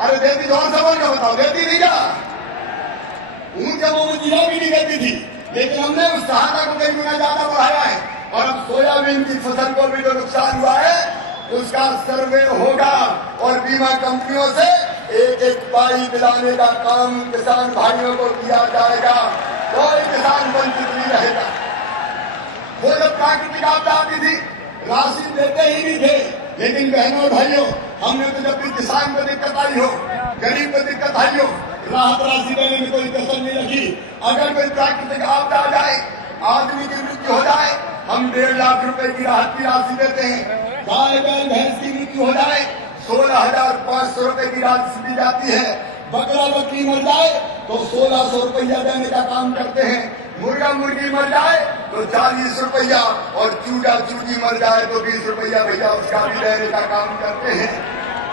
अरे देती, जोर से बोल के बताओ, देती थी क्या? ऊंचे मुंह में जीरा भी नहीं देती थी। लेकिन हमने उस सहायता को कई गुना ज्यादा बढ़ाया है और अब सोयाबीन की फसल को भी जो नुकसान हुआ है उसका सर्वे होगा और बीमा कंपनियों से एक एक पाई दिलाने का काम किसान भाइयों को किया जाएगा। कोई किसान वंचित नहीं रहेगा। वो जब प्राकृतिक आपदा आती थी राशि देते ही नहीं थे, लेकिन बहनों और भाइयों हमने तो जब भी किसान को दिक्कत आई हो, गरीब को दिक्कत आई हो, राहत राशि देने में कोई कसर नहीं रखी। अगर कोई प्राकृतिक आपदा आ जाए, आदमी की मृत्यु हो जाए, हम 1.5 लाख रुपए की राहत की राशि देते हैं। गाय बैल भैंस की मृत्यु हो जाए 16,500 रुपए की राशि दी जाती है। बकरा बकरी मर जाए तो 1,600 रुपया देने का काम करते हैं। मुर्गा मुर्गी मर जाए तो 40 रुपया और चूजा चूजी मर जाए तो 20 रुपया भैया उसका भी देने का काम करते हैं।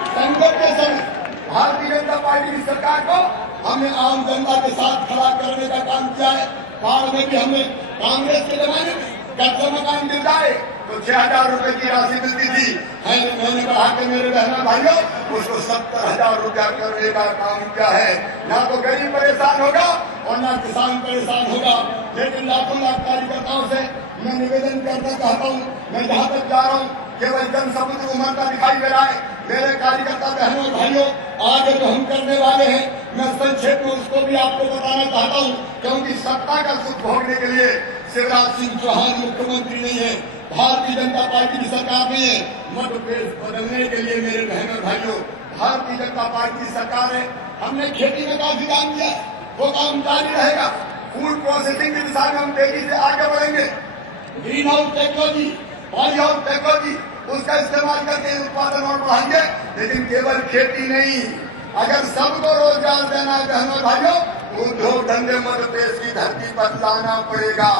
संकट के समय भारतीय जनता पार्टी की सरकार को हमने आम जनता के साथ खड़ा करने का काम किया है। बाढ़ में भी हमने कांग्रेस के जमाने में कच्चा मकान मिल जाए तो 6,000 रुपए की राशि मिलती थी, मैंने बढ़ा के मेरे बहनों भाइयों उसको 70,000 रुपया करने का काम किया है। ना तो गरीब परेशान होगा और ना किसान परेशान होगा। लेकिन लाखों लाख कार्यकर्ताओं से मैं निवेदन करना चाहता हूँ, मैं जहाँ तक जा रहा हूँ केवल जन समुद्र उमड़ता दिखाई दे रहा है। मेरे कार्यकर्ता बहनों भाइयों आगे जो हम करने वाले हैं मैं संक्षेप में उसको भी आपको बताना चाहता हूँ, क्योंकि सत्ता का सुख भोगने के लिए शिवराज सिंह चौहान मुख्यमंत्री नहीं है, भारतीय जनता पार्टी की सरकार नहीं है। मध्य प्रदेश बदलने के लिए मेरे बहनों भाइयों भारतीय जनता पार्टी की सरकार है। हमने खेती में काफी काम किया, वो काम जारी रहेगा। फूड प्रोसेसिंग की दिशा में हम तेजी से आगे बढ़ेंगे। Green house technology, poly house technology उसका इस्तेमाल करके उत्पादन और बढ़ाएंगे। लेकिन केवल खेती नहीं, अगर सबको रोजगार देना है बहनों भाइयों, उद्योग धंधे मध्य प्रदेश की धरती पर लाना पड़ेगा।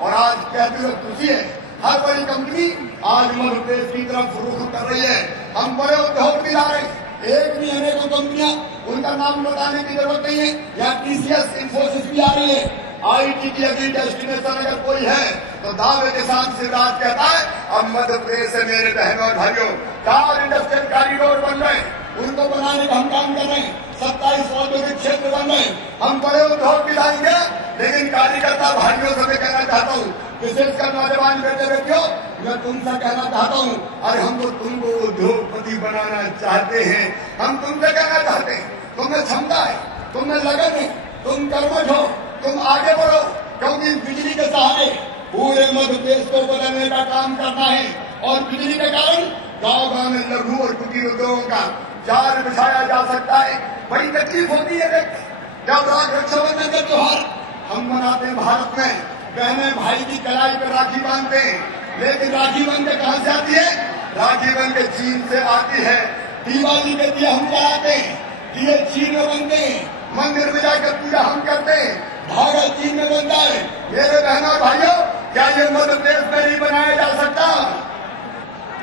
और आज कहते हुए खुशी है, हर बड़ी कंपनी आज मध्य प्रदेश की तरफ रुख कर रही है। हम बड़े उद्योग भी ला रहे हैं, एक भी अनेकों कंपनियां, उनका नाम बताने की जरूरत नहीं है। यहाँ TCS इंफोसिस भी आ रही है। IT की अगली डेस्टिनेशन अगर कोई है तो दावे के साथ शिवराज कहता है अब मध्य प्रदेश से मेरे बहनों और भाइयों 4 इंडस्ट्रियल कॉरिडोर बन रहे हैं, उनको बनाने का हम काम कर रहे हैं। 27 औद्योगिक क्षेत्र बन रहे हैं, हम बड़े उद्योग भी लाएंगे। लेकिन कार्यकर्ता भाइयों से मैं कहना चाहता हूँ, विशेषकर नौजवान बेटे बेटियों, मैं तुमसे कहना चाहता हूँ, अरे हम तो तुमको उद्योगपति बनाना चाहते हैं। हम तुमसे कहना चाहते हैं, तुम्हें क्षमता है, तुम्हें लगन है, तुम कर्मठ हो, तुम आगे बढ़ो, क्योंकि बिजली के सहारे पूरे मध्य प्रदेश को बदलने का काम करना है। और बिजली के कारण गांव गांव में लघु और कुटीर उद्योगों का जाल बिछाया जा सकता है। बड़ी तकलीफ होती है जब रक्षाबंधन का त्योहार हम मनाते हैं भारत में, बहने भाई की कलाई पर राखी बांधते हैं, लेकिन राखी बन के कहां से आती है? राखी बन के चीन से आती है। दिवाली के दिए हम जलाते हैं, दिए चीन में बनते हैं, मंदिर में जाकर पूजा हम करते हैं, धागा चीन में बनता है। मेरे बहनों और भाइयों, क्या ये मध्य प्रदेश में नहीं बनाया जा सकता?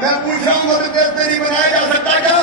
मैं पूछ रहा हूँ, मध्य प्रदेश में नहीं बनाया जा सकता क्या?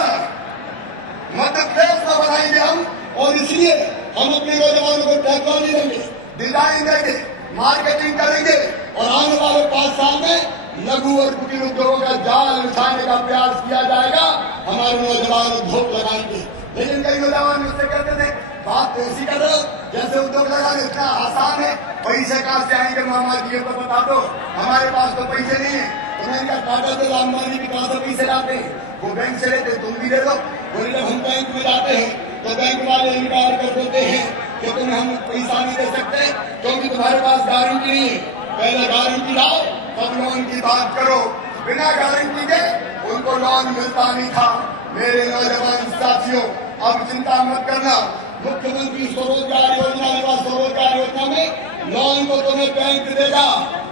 मध्य प्रदेश में बनाएंगे हम, और इसलिए हम अपने नौजवानों को टेक्नोलॉजी देंगे, डिजाइन देंगे, मार्केटिंग करेंगे और आने वाले 5 साल में लघु और कुटीर उद्योगों का जाल बिछाने का प्रयास किया जाएगा। हमारे नौजवान उद्योग लगाएंगे। लेकिन कई नौजवान मुझसे कहते थे, बात तो ऐसी कर रहे हो जैसे उद्योग लगाना इतना आसान है, पैसे कहाँ से आएंगे मामा जी को बता दो, हमारे पास तो पैसे नहीं है। तो मैंने कहा काटा तो अंबानी भी कहाँ से पैसे लाते हैं, वो बैंक से लेते, तुम भी दे दो। बोले जब हम बैंक में जाते हैं तो बैंक वाले इनकार कर देते हैं कि तुम्हें हम पैसा नहीं दे सकते क्योंकि तुम्हारे पास गारंटी नहीं है। पहले गारंटी लाओ तब लोन की बात करो। बिना गारंटी के उनको लोन मिलता नहीं था। मेरे नौजवान साथियों, अब चिंता मत करना, मुख्यमंत्री स्वरोजगार योजना स्वरोजगार योजना में लोन को तुम्हें बैंक देगा,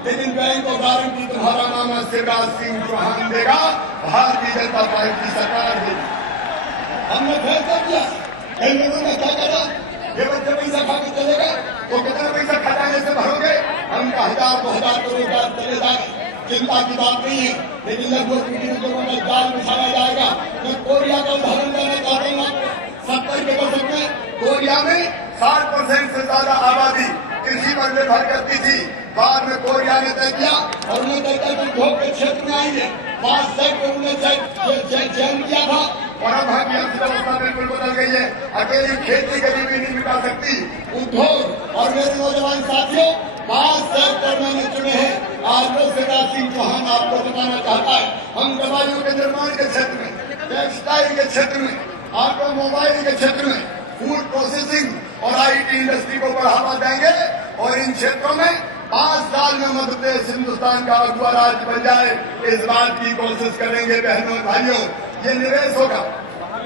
लेकिन बैंक को गारंटी तुम्हारा मामा शिवराज सिंह चौहान देगा, भारतीय जनता पार्टी की सरकार देगी। हमने फैसला किया, कई लोगों ने क्या करा, ये बच्चे पैसा खा के चले गए तो कितना पैसा खजाने से भरोगे? हमका 1000-2000 करोड़ का चले जाए, चिंता की बात नहीं है। लेकिन लघु और कुटीर उद्योगों में जाल बिछाया जाएगा। मैं कोरिया का उदाहरण देना चाहता हूँ आपको। 70 के दशक में कोरिया में 60% से ज्यादा आबादी कृषि पर निर्भर करती थी। बाद में कोरिया ने तय किया और उन्होंने तय किया उद्योग के क्षेत्र में आएंगे। 5 सेक्टर उन्होंने चयन किया था। और अब की अर्थव्यवस्था बिल्कुल बदल गई है। अकेली खेती गरीबी नहीं मिटा सकती। उद्योग और मेरे नौजवान साथियों 5 सेक्टर मैंने चुने हैं। आज शिवराज सिंह चौहान आपको बताना चाहता है, हम दवाइयों के निर्माण के क्षेत्र में, टेक्सटाइल के क्षेत्र में, ऑटोमोबाइल के क्षेत्र में, फूड प्रोसेसिंग और IT इंडस्ट्री को बढ़ावा देंगे और इन क्षेत्रों में 5 साल में मध्य प्रदेश हिंदुस्तान का अगुआ राज्य बन जाए, इस बात की कोशिश करेंगे। बहनों और भाइयों, ये निवेश होगा,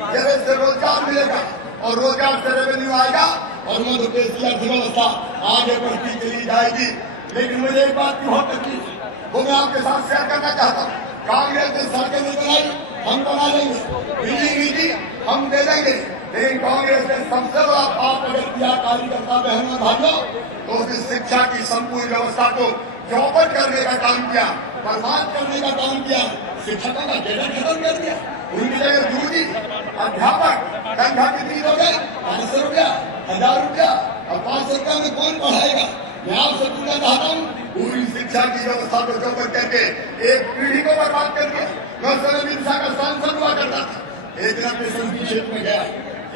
निवेश से रोजगार मिलेगा और रोजगार से रेवेन्यू आएगा और मध्य प्रदेश की अर्थव्यवस्था आगे बढ़ती चली जाएगी। लेकिन मुझे एक बात की बहुत तकलीफ है, वो मैं आपके साथ शेयर करना चाहता हूँ। कांग्रेस ने सड़कें नहीं बनाई, हम बना लेंगे, बिजली नीति हम दे देंगे, लेकिन कांग्रेस ने सबसे बड़ा पाप अगर किया कार्यकर्ता बहनों भाइयों तो उसने शिक्षा की संपूर्ण व्यवस्था को चौपट करने का काम किया, बर्बाद करने का काम किया, शिक्षकों का डेटा खत्म कर दिया। उनकी जगह दूरी अध्यापक तनख्वाह कितनी दोगे? 500 रुपया, 1000 रुपया, और 500 रुपया में कौन पढ़ाएगा? मैं आपसे पूछना चाहता हूँ, पूरी शिक्षा की व्यवस्था को चौपट करके एक पीढ़ी को बर्बाद कर दिया। मैं सर्विंसा का सांसद हुआ करता था, एक दिन अपने संसदीय क्षेत्र में गया,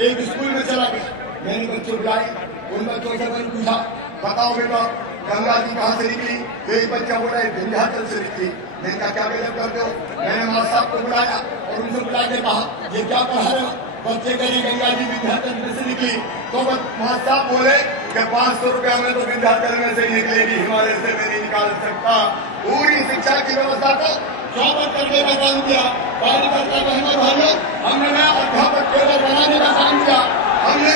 एक स्कूल में चला गया, मैंने बच्चों बुलाई, उन बच्चों से मैंने पूछा, बताओ बेटा गंगा जी कहाँ से निकली? तो एक बच्चा बोला विंध्याचल से निकली। मैंने कहा क्या बेटा करते हो? मैंने माँ साहब को बुलाया और उनसे बुला के कहा ये क्या पढ़ा रहे हो? बच्चे कहीं गंगा जी विंध्याचल से निकली। तो माँ साहब बोले कि 500 रुपया में तो विंध्याचल में से निकलेगी, हिमालय से मैं नहीं निकाल सकता। पूरी शिक्षा की व्यवस्था को चौपट करने का काम किया। कार्यकर्ता बहनों भाइयों, हमने नया अध्यापक केंद्र बनाने का काम किया, हमने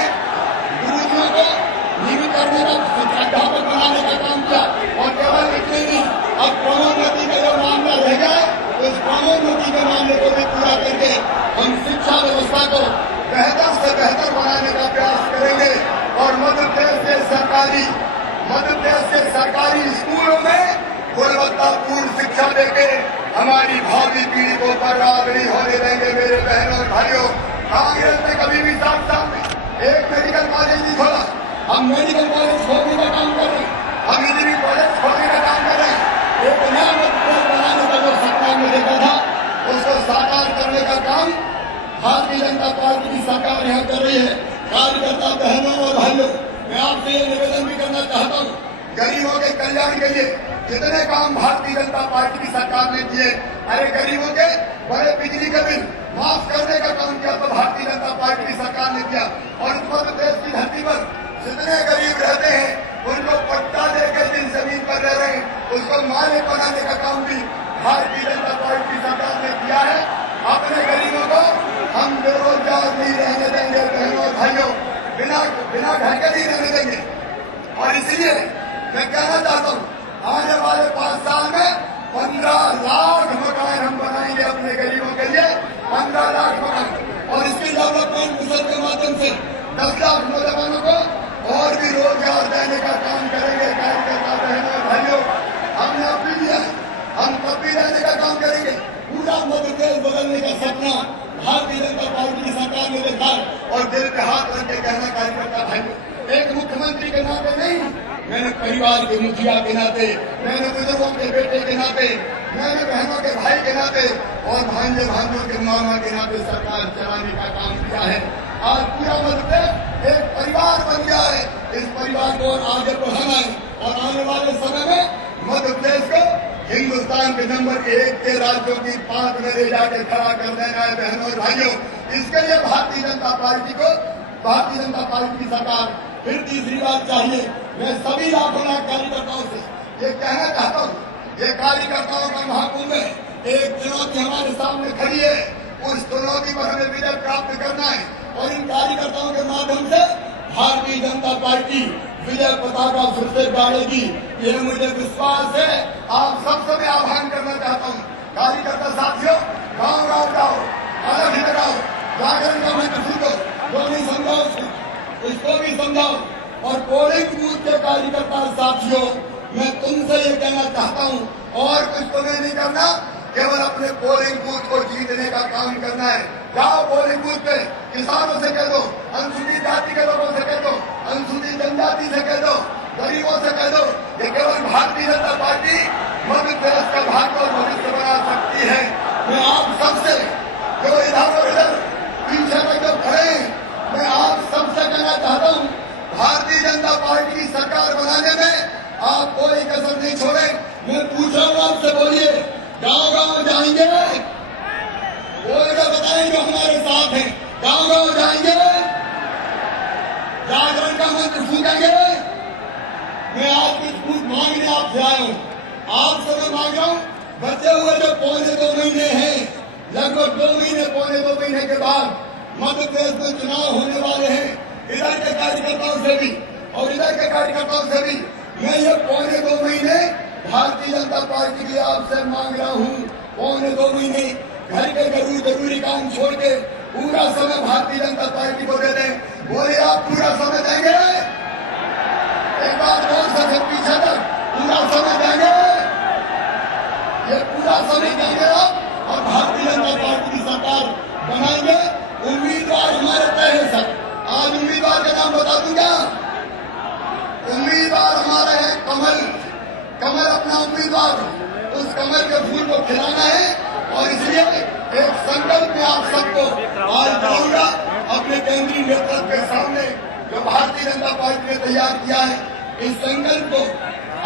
गुरुजियों को नियमित करने का अध्यापक बनाने का काम किया। और केवल इतने नहीं, अब प्रोन्नति का जो मामला रह गया है, उस प्रोन्नति के मामले को भी पूरा करके हम शिक्षा व्यवस्था को बेहतर से बेहतर बनाने का प्रयास करेंगे। और मध्य प्रदेश के सरकारी स्कूलों में गुणवत्तापूर्ण शिक्षा देके हमारी भावी पीढ़ी को बर्बाद नहीं होने देंगे। मेरे बहनों और भाइयों, कांग्रेस ने कभी भी 7 साल में एक मेडिकल कॉलेज नहीं खोला। हम मेडिकल कॉलेज खोलने का काम कर रहे हैं, हम इंजीनियरिंग कॉलेज खोलने का काम कर रहे हैं। एक नया मध्य प्रदेश बनाने का जो सपना में देखा था, उसको साकार करने का काम भारतीय जनता पार्टी की सरकार यहाँ कर रही है। कार्यकर्ता बहनों और भाइयों, मैं आपसे ये निवेदन भी करना चाहता हूँ, गरीबों के कल्याण के लिए जितने काम भारतीय जनता पार्टी की सरकार ने किए, अरे गरीबों के बड़े बिजली के बिल माफ करने का काम किया तो भारतीय जनता पार्टी की सरकार ने किया। और उत्तर प्रदेश की धरती पर जितने गरीब रहते हैं उनको पट्टा देकर जिन जमीन पर रह रहे हैं उसको मालिक बनाने का काम भी भारतीय जनता पार्टी की सरकार ने किया है। अपने गरीबों को हम बेरोजगार नहीं रहने देंगे बहनों और भाइयों, बिना घर के नहीं रहने देंगे। और इसलिए मैं कहना चाहता हूँ, आने वाले 5 साल में 15 लाख मकान हम बनाएंगे अपने गरीबों के लिए, 15 लाख मकान। और इसकी डेवलपमेंट मिशन के माध्यम से 10 लाख नौजवानों को और भी रोजगार देने का काम करेंगे। कार्यकर्ता बहनों और भाइयों, हमने अभी दिया, हम तब भी रहने का काम करेंगे। पूरा मध्य प्रदेश बदलने का सपना भारतीय जनता पार्टी की सरकार ने देखा है। और दिल पे हाथ रख के कहना कार्यकर्ता भाइयों, एक मुख्यमंत्री के नाते नहीं, मैंने परिवार के मुखिया के नाते, मैंने बुजुर्गों के बेटे के नाते, मैंने बहनों के भाई के नाते और भांजे भांजों के मामा के नाते सरकार चलाने का काम किया है। आज पूरा मध्य प्रदेश एक परिवार बन गया है। इस परिवार को आगे बढ़ाना है और आने वाले समय में मध्य प्रदेश को हिंदुस्तान के नंबर 1 के राज्यों की 5 में ले जाकर खड़ा कर देना है। बहनों और भाइयों, इसके लिए भारतीय जनता पार्टी की सरकार फिर तीसरी बात चाहिए। मैं सभी लाखों लाख कार्यकर्ताओं से ये कहना चाहता हूँ, ये कार्यकर्ताओं का महाकुंभ है। एक चुनौती हमारे सामने खड़ी है, उस चुनौती पर हमें विजय प्राप्त करना है और इन कार्यकर्ताओं के माध्यम से भारतीय जनता पार्टी विजय पताका फिर से गाड़ेगी, ये मुझे विश्वास है। आप सबसे मैं आह्वान करना चाहता हूँ, कार्यकर्ता साथियों, गाँव जाओ, अलग ही लगाओ, जागरण का महत्व सीखो, जो नहीं समझाओ उसको भी समझाओ। और पोलिंग बूथ के कार्यकर्ता साथियों, मैं तुमसे ये कहना चाहता हूँ, और कुछ तुम्हें नहीं करना, केवल अपने पोलिंग बूथ को जीतने का काम करना है। जाओ पोलिंग बूथ पे, किसानों से कह दो, अनुसूचित जाति के लोगों से कह दो, अनुसूचित जनजाति से कह दो, गरीबों से कह दो, ये केवल भारतीय जनता पार्टी मध्य प्रदेश का भाग्य और भविष्य बना सकती है। मैं आप सबसे जो इधर और उधर जनता पार्टी की सरकार बनाने में आप कोई कसर नहीं छोड़े। मैं पूछ रहा हूँ आपसे, बोलिए, गांव गांव जाएंगे, बोलेगा बताएं जो हमारे साथ हैं, गांव गांव जाएंगे, जागरण का मंत्र फूकेंगे। मैं आज कुछ मांगने आपसे आया हूँ, आपसे मैं मांग रहा हूँ, बचे हुए जो पौने 2 महीने हैं, लगभग 2 महीने, पौने 2 महीने के बाद मध्य प्रदेश में चुनाव होने वाले हैं। इधर के कार्यकर्ताओं से भी और इधर के कार्यकर्ताओं से भी मैं ये पौने 2 महीने भारतीय जनता पार्टी की आपसे मांग रहा हूँ। पौने 2 महीने घर के जरूरी काम छोड़ के पूरा समय भारतीय जनता पार्टी को दे दें। बोले आप पूरा समय देंगे? एक बार बोल सके पीछे तक पूरा समय देंगे? ये पूरा समय देंगे आप और भारतीय जनता पार्टी की सरकार बनाएंगे। उम्मीदवार हमारे तय है सर। आज उम्मीदवार का नाम बता दूंगा। उम्मीदवार हमारे हैं कमल। कमल अपना उम्मीदवार, उस कमल के फूल को खिलाना है और इसलिए एक संकल्प में आप सबको आज बनाऊंगा अपने केंद्रीय नेतृत्व के सामने जो भारतीय जनता पार्टी ने तैयार किया है। इस संकल्प को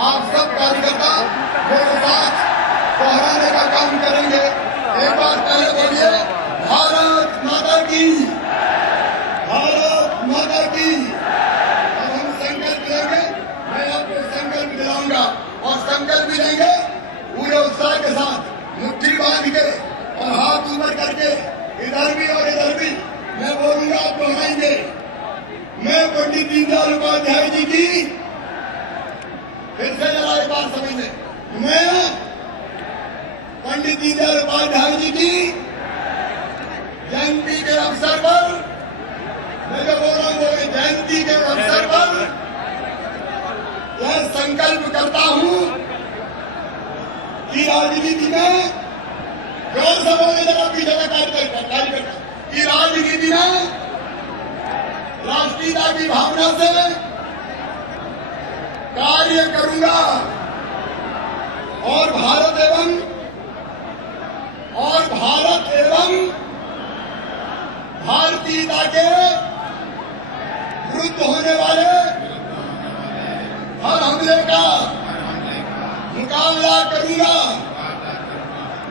आप सब कार्यकर्ता मेरे साथ दोहराने का काम करेंगे। एक बार पहले बोलिए, भारत माता की, भारत माता की। अब हम संकल्प लेंगे, मैं आपको संकल्प दिलाऊंगा और संकल्प भी लेंगे पूरे उत्साह के साथ, मुट्ठी बांध के और हाथ ऊपर करके इधर भी और इधर भी मैं बोलूंगा, आप दोहराएंगे। मैं पंडित दीनदयाल उपाध्याय जी की, फिर से जरा एक बार समझ लें, मैं पंडित दीनदयाल उपाध्याय जी की जयंती के अवसर पर, मैं जो बोल रहा हूँ वो जयंती के अवसर पर यह संकल्प करता हूँ कि राजनीति में, जोर से बोले जरा पीछे का कार्यकर्ता, कि राजनीति में राष्ट्रीयता की भावना से कार्य करूंगा और भारत एवं भारतीयता के विरुद्ध होने वाले हर हमले का मुकाबला करूंगा।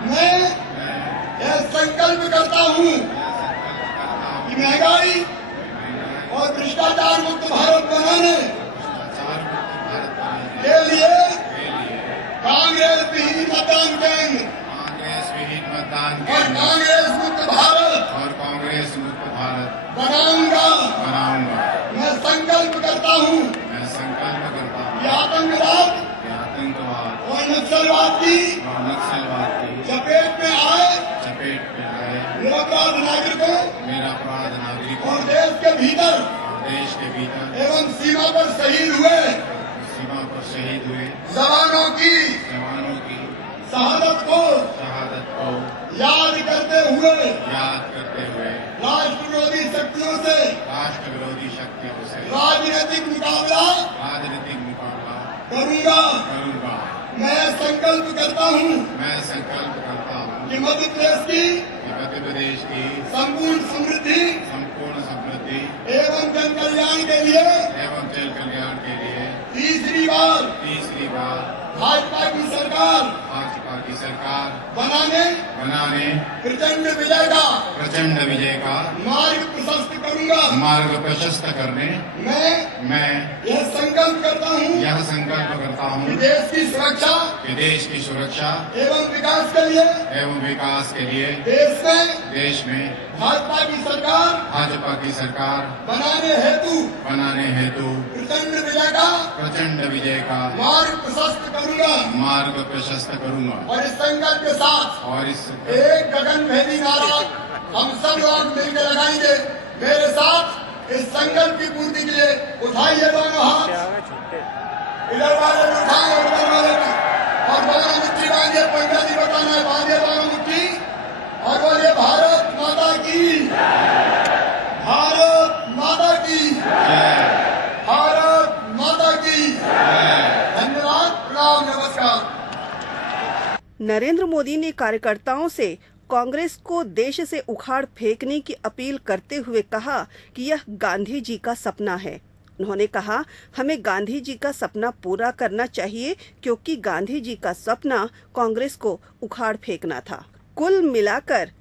मैं यह संकल्प करता हूं कि महंगाई और भ्रष्टाचार मुक्त भारत बनाने के लिए कांग्रेस विहीन मतदान केंद्र और कांग्रेस मुक्त भारत बनाऊंगा। मैं संकल्प करता हूँ कि आतंकवाद और नक्सलवाद की चपेट में आए निरपराध नागरिकों और देश के भीतर एवं सीमा पर शहीद हुए जवानों की शहादत को याद करते हुए राष्ट्र विरोधी शक्तियों से राजनीतिक मुकाबला करूंगा। मैं संकल्प करता हूँ कि मध्य प्रदेश की संपूर्ण समृद्धि एवं जन कल्याण के लिए तीसरी बार भाजपा की सरकार बनाने प्रचंड विजय का मार्ग प्रशस्त करने मैं यह संकल्प करता हूँ कि देश की सुरक्षा एवं विकास के लिए देश में भाजपा की सरकार बनाने हेतु प्रचंड विजय का मार्ग प्रशस्त करूंगा। और इस संकल्प के साथ एक गगनभेदी नारा हम सब लोग मिलकर लगाएंगे। मेरे साथ इस संकल्प की पूर्ति के लिए उठाइए दोनों हाथ, इधर वाले भी उठाएं और उधर वाले भी, और दोनों मुट्ठी बांधिए। पंडित जी बताना है, बांधिए दोनों मुट्ठी और बोलिए, भारत माता की, भारत माता की, भारत माता की। धन्यवाद, प्रणाम, नमस्कार। नरेंद्र मोदी ने कार्यकर्ताओं से कांग्रेस को देश से उखाड़ फेंकने की अपील करते हुए कहा कि यह गांधी जी का सपना है उन्होंने कहा, हमें गांधी जी का सपना पूरा करना चाहिए क्योंकि गांधी जी का सपना कांग्रेस को उखाड़ फेंकना था। कुल मिलाकर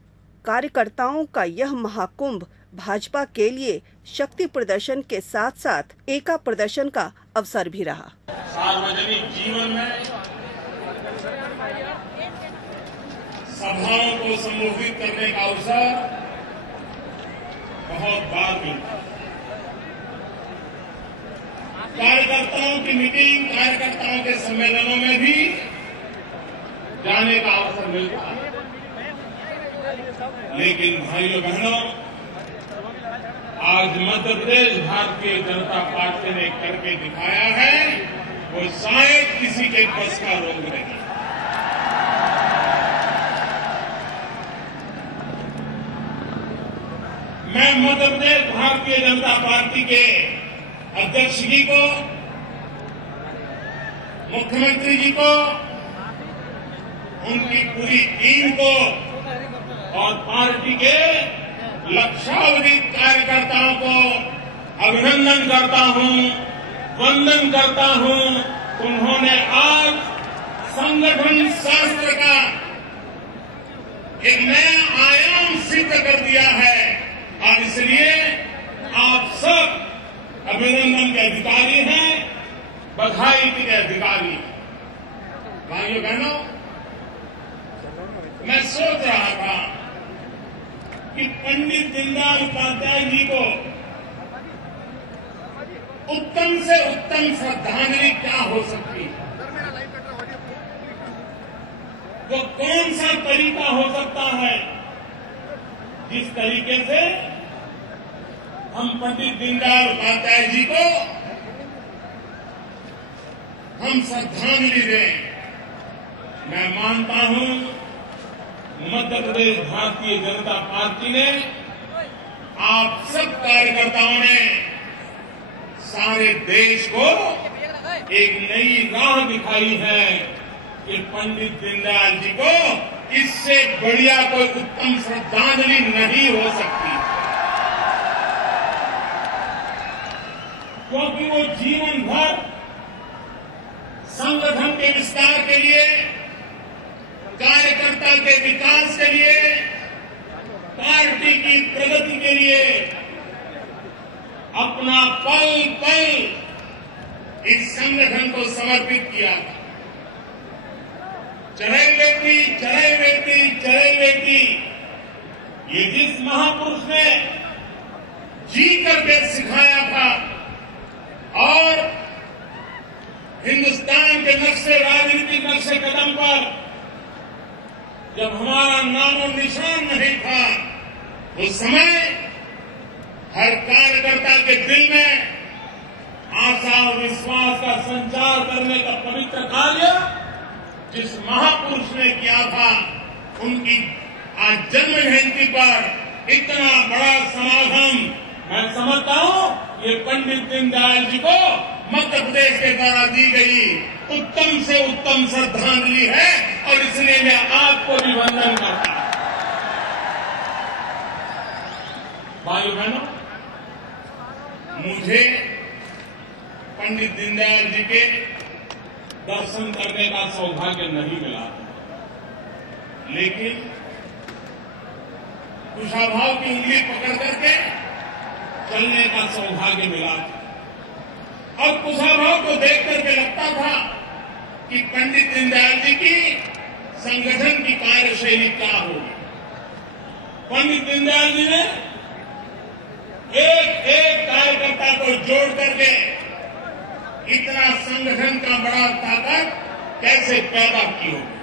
कार्यकर्ताओं का यह महाकुंभ भाजपा के लिए शक्ति प्रदर्शन के साथ साथ एका प्रदर्शन का अवसर भी रहा। सार्वजनिक जीवन में सभाओं को संबोधित करने का अवसर बहुत बार मिलता है। कार्यकर्ताओं की मीटिंग, कार्यकर्ताओं के सम्मेलनों में भी जाने का अवसर मिलता है। लेकिन भाइयों बहनों, आज मध्य प्रदेश भारतीय जनता पार्टी ने करके दिखाया है, वो शायद किसी के बस का रोग नहीं। मैं मध्य प्रदेश भारतीय जनता पार्टी के अध्यक्ष जी को, मुख्यमंत्री जी को, उनकी पूरी टीम को और पार्टी के लक्षावधिक कार्यकर्ताओं को अभिनंदन करता हूं, वंदन करता हूं। उन्होंने आज संगठन शास्त्र का एक नया आयाम सिद्ध कर दिया है और इसलिए आप सब अभिनंदन के अधिकारी हैं, बधाई के अधिकारी हैं। भाइयों बहनों, मैं सोच रहा था कि पंडित दीनदयाल उपाध्याय जी को उत्तम से उत्तम श्रद्धांजलि क्या हो सकती है। वो कौन सा तरीका हो सकता है जिस तरीके से हम पंडित दीनदयाल उपाध्याय जी को हम श्रद्धांजलि दें। मैं मानता हूं मध्य प्रदेश भारतीय जनता पार्टी ने, आप सब कार्यकर्ताओं ने सारे देश को एक नई राह दिखाई है कि पंडित दीनदयाल जी को इससे बढ़िया कोई उत्तम श्रद्धांजलि नहीं हो सकती, क्योंकि वो जीवन भर संगठन के विस्तार के लिए, कार्यकर्ता के विकास के लिए, पार्टी की प्रगति के लिए अपना पल पल इस संगठन को समर्पित किया था। चढ़े बेटी, चढ़े बेटी, चढ़े बेटी, ये जिस महापुरुष ने जी करके सिखाया था और हिंदुस्तान के नक्शे, राजनीतिक नक्शे कदम पर जब हमारा नामो निशान नहीं था, उस समय हर कार्यकर्ता के दिल में आशा और विश्वास का संचार करने का पवित्र कार्य जिस महापुरुष ने किया था, उनकी आज जन्म जयंती पर इतना बड़ा समागम, मैं समझता हूं ये पंडित दीनदयाल जी को मध्य प्रदेश के द्वारा दी गई उत्तम से उत्तम श्रद्धांजलि है और इसलिए मैं आपको भी वंदन करता हूं। भाइयों बहनों, मुझे पंडित दीनदयाल जी के दर्शन करने का सौभाग्य नहीं मिला, लेकिन कुशाभाव की उंगली पकड़ करके चलने का सौभाग्य मिला और कुशाभाव को देख करके लगता था कि पंडित दीनदयाल जी की संगठन की कार्यशैली क्या होगी। पंडित दीनदयाल जी ने एक एक कार्यकर्ता को जोड़ करके इतना संगठन का बड़ा ताकत कैसे पैदा की होगी।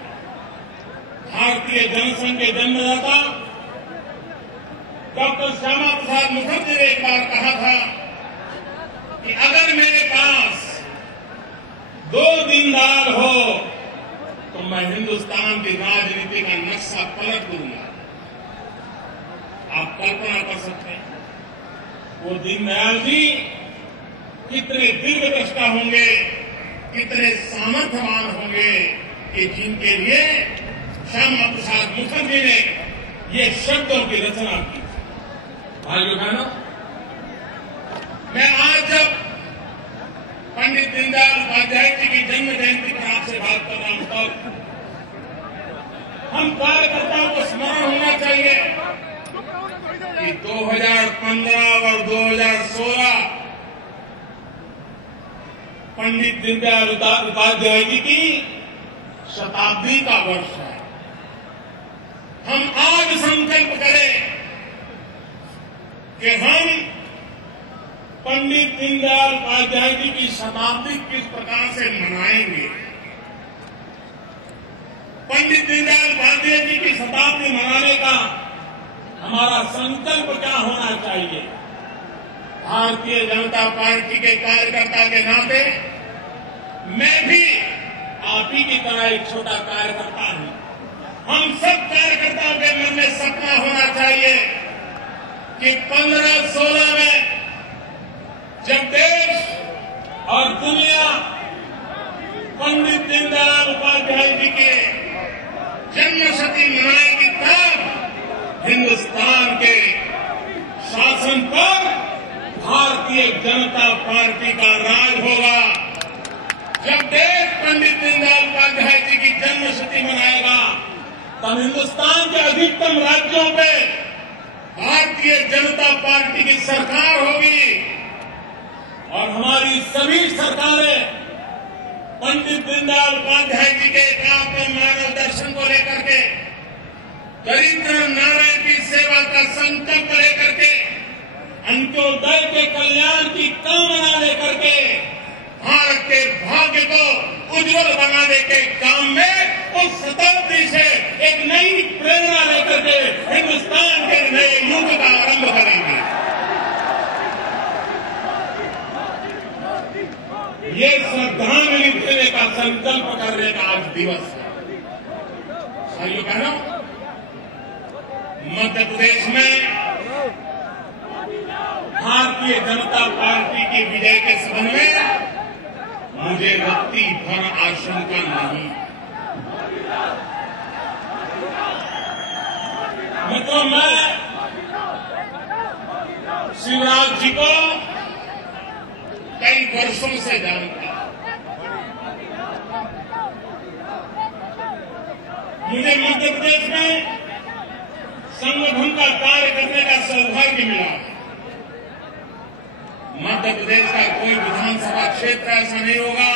भारतीय जनसंघ के जन्मदाता डॉक्टर श्यामा प्रसाद मुखर्जी ने एक बार कहा था कि अगर मेरे पास 2 दीनदयाल हो तो मैं हिंदुस्तान की राजनीति का नक्शा पलट दूंगा। आप कल्पना कर सकते हैं वो दीनदयाल जी कितने दीर्घदृष्टा होंगे, कितने सामर्थ्यवान होंगे कि जिनके लिए श्यामा प्रसाद मुखर्जी ने ये शब्दों की रचना की। भाइयों बहनों, मैं आज जब पंडित दीनदयाल उपाध्याय जी की जन्म जयंती पर आपसे बात कर रहा हूं, तब हम कार्यकर्ताओं को स्मरण होना चाहिए कि 2015 और 2016 पंडित दीनदयाल उपाध्याय जी की शताब्दी का वर्ष है। हम आज संकल्प करें कि हम पंडित दीनदयाल उपाध्याय जी की शताब्दी किस प्रकार से मनाएंगे। पंडित दीनदयाल उपाध्याय जी की शताब्दी मनाने का हमारा संकल्प क्या होना चाहिए। भारतीय जनता पार्टी के कार्यकर्ता के नाते मैं भी आप ही की तरह एक छोटा कार्यकर्ता हूं। हम सब कार्यकर्ताओं के मन में सपना होना चाहिए कि 15-16 में जब देश और दुनिया पंडित दीनदयाल उपाध्याय जी के जन्मशती मनाएगी, तब हिंदुस्तान के शासन पर भारतीय जनता पार्टी का राज होगा। जब देश पंडित दीनदयाल उपाध्याय जी की जन्मशती मनाएगा, तब हिंदुस्तान के अधिकतम राज्यों पे भारतीय जनता पार्टी की सरकार होगी और हमारी सभी सरकारें पंडित दीनदयाल उपाध्याय जी के एकात्म मानव दर्शन को लेकर के, दरिद्र नारायण की सेवा का संकल्प लेकर के, अंत्योदय के कल्याण की कामना लेकर के भारत के भाग्य को उज्जवल बनाने के काम में उस शताब्दी से एक नई प्रेरणा लेकर के हिंदुस्तान के नए युग का आरंभ करेंगे। ये श्रद्धांजलि देने का संकल्प करने का आज दिवस है। भाइयों बहनों, मध्य प्रदेश में भारतीय जनता पार्टी की विजय के संबंध में मुझे रत्ती भर आशंका नहीं। मित्रों, मैं शिवराज जी को कई वर्षों से जानता हूं। मुझे मध्य प्रदेश में संगठन का कार्य करने का सौभाग्य मिला। मध्य प्रदेश का कोई विधानसभा क्षेत्र ऐसा नहीं होगा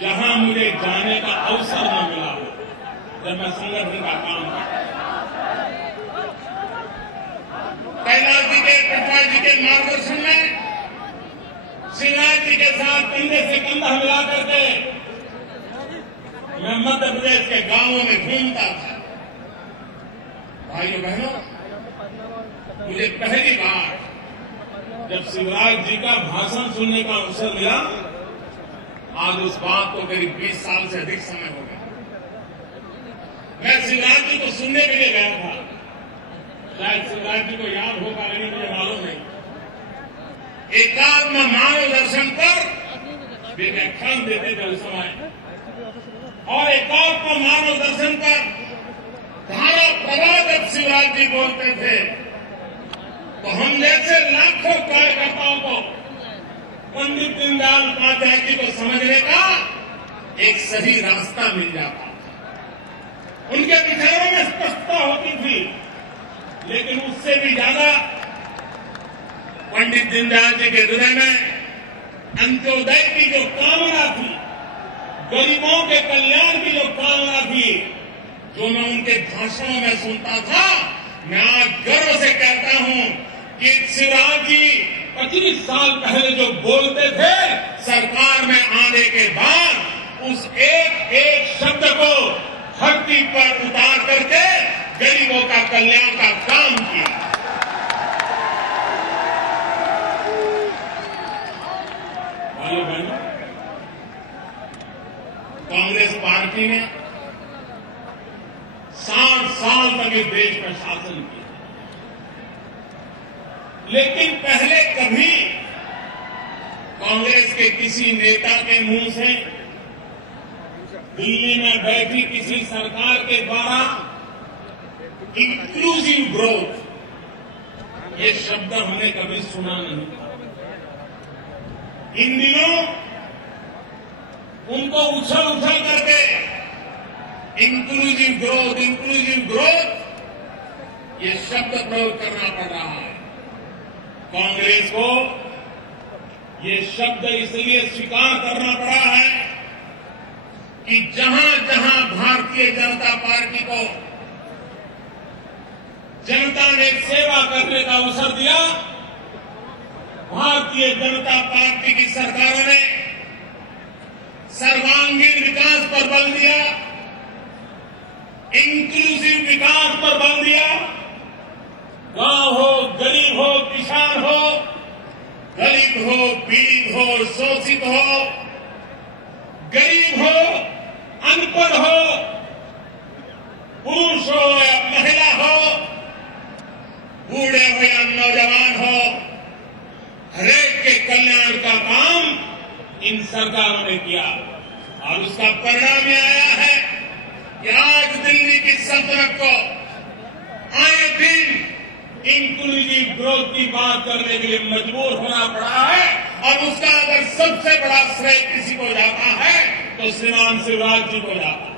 जहां मुझे जाने का अवसर न मिला हो जब मैं संगठन का काम करता। कैलाश जी के, पटवारी जी के मार्गदर्शन में शिवराज जी के साथ कंधे से कंधा मिला करके मैं मध्य प्रदेश के गांवों में घूमता था। भाइयों बहनों, मुझे पहली बार जब शिवराज जी का भाषण सुनने का अवसर मिला, आज उस बात को करीब 20 साल से अधिक समय हो गया, मैं शिवराज जी को सुनने के लिए गया था। शायद शिवराज जी को याद होगा, लेकिन मुझे मालूम नहीं। एकात्म मानव दर्शन पर वे व्याख्यान देते थे उस समय, और एकात्म मानव दर्शन पर धारा प्रवाह जब शिवराज जी बोलते थे तो हम जैसे लाखों कार्यकर्ताओं को पंडित दीनदयाल उपाध्याय जी को समझने का एक सही रास्ता मिल जाता था। उनके विचारों में स्पष्टता होती थी, लेकिन उससे भी ज्यादा पंडित दीनदयाल जी के हृदय में अंत्योदय की जो कामना थी, गरीबों के कल्याण की जो कामना थी, जो मैं उनके भाषणों में सुनता था, मैं आज गर्व से कहता हूं कि शिवराज जी 25 साल पहले जो बोलते थे, सरकार में आने के बाद उस एक एक शब्द को धरती पर उतार करके गरीबों का कल्याण का काम किया। भाइयों बहनों, कांग्रेस पार्टी ने 60 साल तक इस देश में शासन किया, लेकिन पहले कभी कांग्रेस के किसी नेता के मुंह से दिल्ली में बैठी किसी सरकार के द्वारा इंक्लूसिव ग्रोथ ये शब्द हमने कभी सुना नहीं था। इन दिनों उनको उछल उछल करके इंक्लूसिव ग्रोथ ये शब्द प्रयोग करना पड़ रहा है। कांग्रेस को ये शब्द इसलिए स्वीकार करना पड़ा है कि जहां जहां भारतीय जनता पार्टी को जनता ने सेवा करने का अवसर दिया, भारतीय जनता पार्टी की सरकारों ने सर्वांगीण विकास पर बल दिया, इंक्लूसिव विकास पर बल दिया। गांव हो, गरीब हो, किसान हो, दलित हो, पीड़ित हो, शोषित हो, गरीब हो, अनपढ़ हो, पुरुष हो या महिला हो, बूढ़े हो या नौजवान हो, हरेक के कल्याण का काम इन सरकारों ने किया और उसका परिणाम यह आया है कि आज दिल्ली की सल्तनत को आए दिन इंक्लूसिव ग्रोथ की बात करने के लिए मजबूर होना पड़ा है और उसका अगर सबसे बड़ा श्रेय किसी को जाता है तो श्रीमान शिवराज जी को जाता है।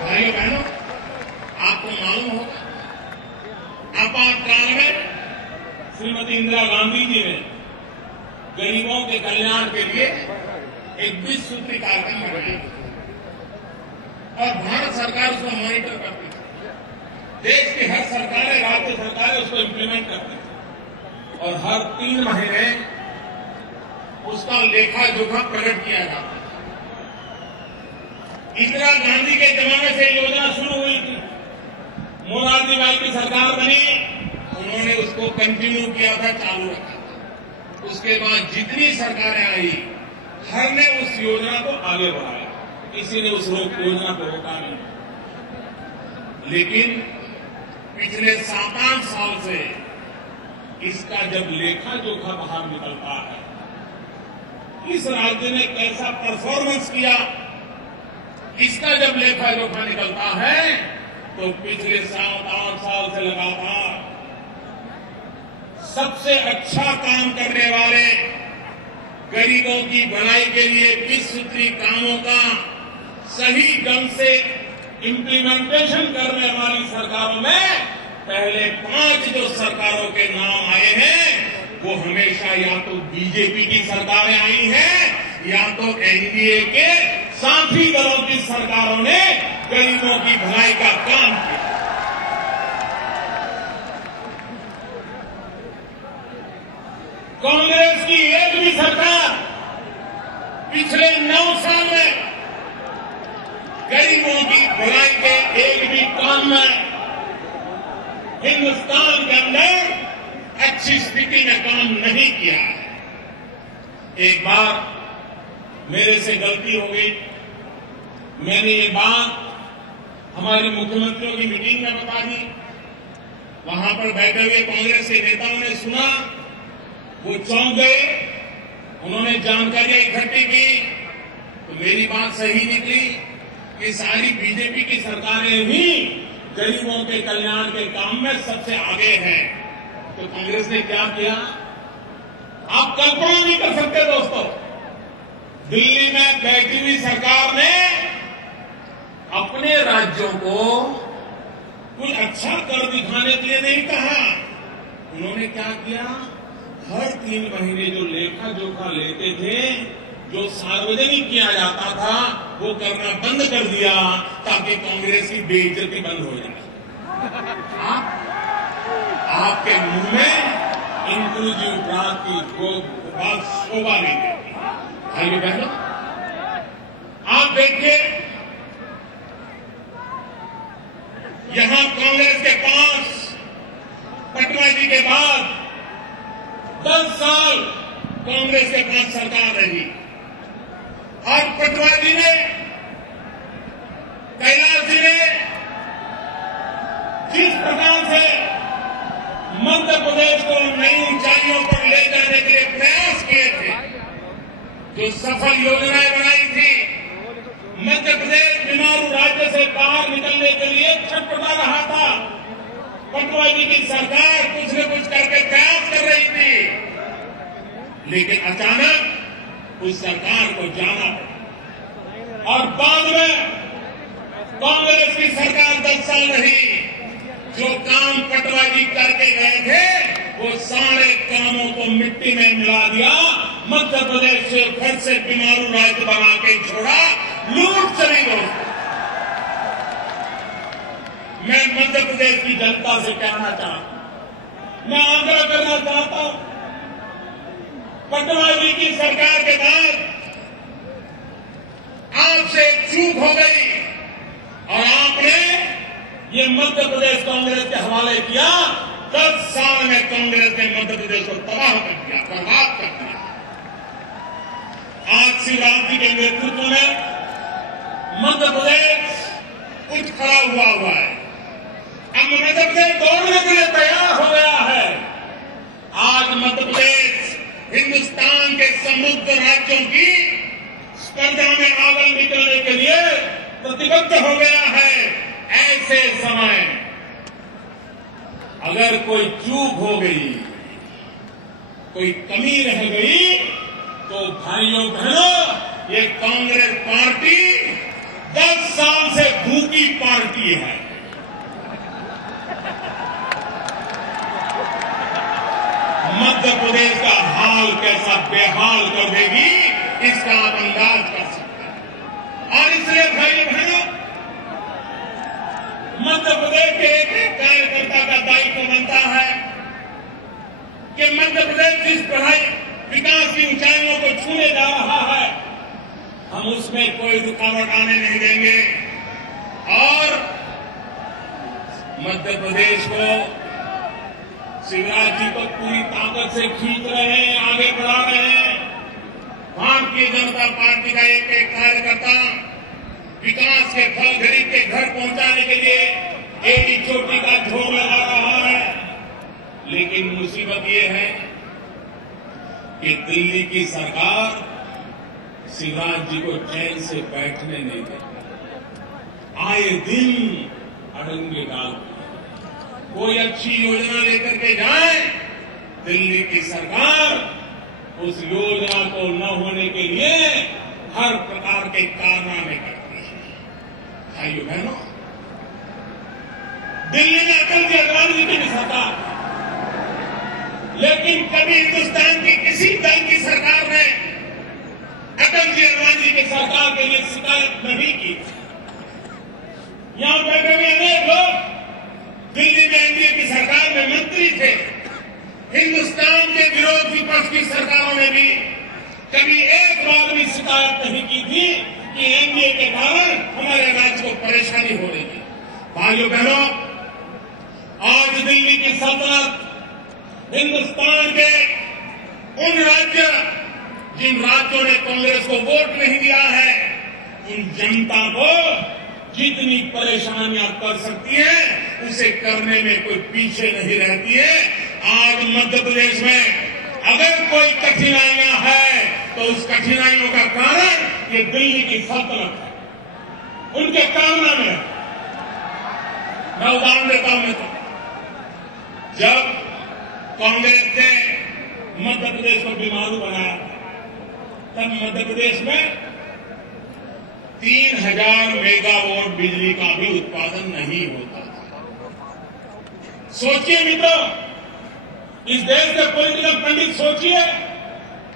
भाइयों बहनों, आपको मालूम होगा आपातकाल में श्रीमती इंदिरा गांधी जी ने गरीबों के कल्याण के लिए एक 20 सूत्री कार्यक्रम बनाया और भारत सरकार उसको मॉनिटर करती थी। देश की हर सरकारें, राज्य सरकारें उसको इम्प्लीमेंट करती थी और हर 3 महीने उसका लेखा जोखा प्रकट किया जाता था। इंदिरा गांधी के जमाने से योजना शुरू हुई थी, मोरारजी भाई की सरकार बनी, उन्होंने उसको कंटिन्यू किया था, चालू रखा था। उसके बाद जितनी सरकारें आई, हर ने उस योजना को आगे बढ़ाया, किसी ने उस योजना को रोका नहीं। लेकिन पिछले 7-8 साल से इसका जब लेखा जोखा बाहर निकलता है, इस राज्य ने कैसा परफॉर्मेंस किया, इसका जब लेखा जोखा निकलता है तो पिछले 7-8 साल से लगातार सबसे अच्छा काम करने वाले, गरीबों की भलाई के लिए 20 सूत्री कामों का सही ढंग से इम्प्लीमेंटेशन करने वाली सरकारों में पहले 5 जो सरकारों के नाम आए हैं वो हमेशा या तो बीजेपी की सरकारें आई हैं या तो एनडीए के साथी दलों की सरकारों ने गरीबों की भलाई का काम किया। कांग्रेस की एक भी सरकार पिछले 9 साल में गरीबों की भलाई के एक भी काम में हिंदुस्तान के अंदर अच्छी स्थिति में काम नहीं किया है। एक बार मेरे से गलती हो गई, मैंने ये बात हमारे मुख्यमंत्रियों की मीटिंग में बता दी। वहां पर बैठे हुए कांग्रेस के नेताओं ने सुना, वो चौंक गए, उन्होंने जानकारियां इकट्ठी की तो मेरी बात सही निकली कि सारी बीजेपी की सरकारें ही गरीबों के कल्याण के काम में सबसे आगे हैं। तो कांग्रेस ने क्या किया, आप कल्पना नहीं कर सकते दोस्तों। दिल्ली में बैठी हुई सरकार ने अपने राज्यों को कुछ अच्छा कर दिखाने के लिए नहीं कहा, उन्होंने क्या किया, हर 3 महीने जो लेखा जोखा लेते थे, जो सार्वजनिक किया जाता था, वो करना बंद कर दिया ताकि कांग्रेस की बेइज्जती बंद हो जाए। आपके मुंह में इंक्लूसिव बात की बात शोभा नहीं देती। भाइयों बहनों, आप देखिए यहां कांग्रेस के पास पटना जी के बाद 10 साल कांग्रेस के पास सरकार रही और पटवा जी ने, कैलाश जी ने जिस प्रकार से मध्य प्रदेश को नई ऊंचाइयों पर ले जाने के लिए प्रयास किए थे, जो सफल योजनाएं बनाई थी, मध्य प्रदेश बीमारू राज्य से बाहर निकलने के लिए छटपटा रहा था। पटवा जी की सरकार कुछ न कुछ करके प्रयास कर रही थी, लेकिन अचानक उस सरकार को जाना पड़ा और बाद में कांग्रेस की सरकार 10 साल रही। जो काम पटवारी करके गए थे वो सारे कामों को मिट्टी में मिला दिया। मध्य प्रदेश से फिर से बीमारू राज्य बना के छोड़ा, लूट चली दोस्तों। मैं मध्य प्रदेश की जनता से कहना चाहता हूं, मैं आग्रह करना चाहता हूं, पटवारी की सरकार के बाद आपसे चूक हो गई और आपने ये मध्य प्रदेश कांग्रेस के हवाले किया। 10 साल में कांग्रेस ने मध्य प्रदेश को तबाह कर दिया, बर्बाद कर दिया। आज शिवराज जी के नेतृत्व में मध्य प्रदेश उठ खड़ा हुआ है। अब मध्य प्रदेश दौड़ने के लिए तैयार हो गया है। आज मध्य प्रदेश हिंदुस्तान के समृद्ध राज्यों की स्पर्धा में आगे निकलने के लिए प्रतिबद्ध हो गया है। ऐसे समय अगर कोई चूक हो गई, कोई कमी रह गई, तो भाइयों बहनों, ये कांग्रेस पार्टी 10 साल से भूखी पार्टी है। मध्य प्रदेश का हाल कैसा बेहाल कर देगी, इसका आप अंदाज कर सकते हैं। और इसलिए भाइयों बहनों, मध्य प्रदेश के एक कार्यकर्ता का दायित्व बनता है कि मध्य प्रदेश जिस पढ़ाई विकास की ऊंचाइयों को छूने जा रहा है, हम उसमें कोई रुकावट आने नहीं देंगे और मध्य प्रदेश को शिवराज जी को पूरी ताकत से खींच रहे हैं, आगे बढ़ा रहे हैं। भारतीय जनता पार्टी का एक एक कार्यकर्ता विकास के फल गरीब के घर पहुंचाने के लिए एड़ी चोटी का झोर लगा रहा है। लेकिन मुसीबत ये है कि दिल्ली की सरकार शिवराज जी को चैन से बैठने नहीं देती। आए दिन अड़ंगे डालती है। कोई अच्छी योजना लेकर के जाए, दिल्ली की सरकार उस योजना को न होने के लिए हर प्रकार के कारनामे करती है। भाइयों बहनों, दिल्ली में अटल जी अडवाणी जी की सरकार, लेकिन कभी हिंदुस्तान की किसी दल की सरकार ने अटल जी अडवाणी जी की सरकार के लिए शिकायत नहीं की। यहां बैठे हुए अनेक लोग दिल्ली में एनडीए की सरकार में मंत्री थे। हिंदुस्तान के विरोध विपक्ष की सरकारों ने भी कभी एक बार भी शिकायत नहीं की थी कि एनडीए के कारण हमारे राज्य को परेशानी हो रही है। भाइयों बहनों, आज दिल्ली की सल्तनत हिंदुस्तान के उन राज्य जिन राज्यों ने कांग्रेस को वोट नहीं दिया है, उन जनता को जितनी परेशानियां कर सकती है उसे करने में कोई पीछे नहीं रहती है। आज मध्य प्रदेश में अगर कोई कठिनाइयां है तो उस कठिनाइयों का कारण ये दिल्ली की सल्तनत है, उनके कारनामे में। मैं उदाहरण देता हूं। तो जब कांग्रेस ने मध्य प्रदेश को बीमारू बनाया तब मध्य प्रदेश में 3000 मेगावाट बिजली का भी उत्पादन नहीं होता था। सोचिए मित्रों, इस देश के पॉलिटिकल पंडित सोचिए,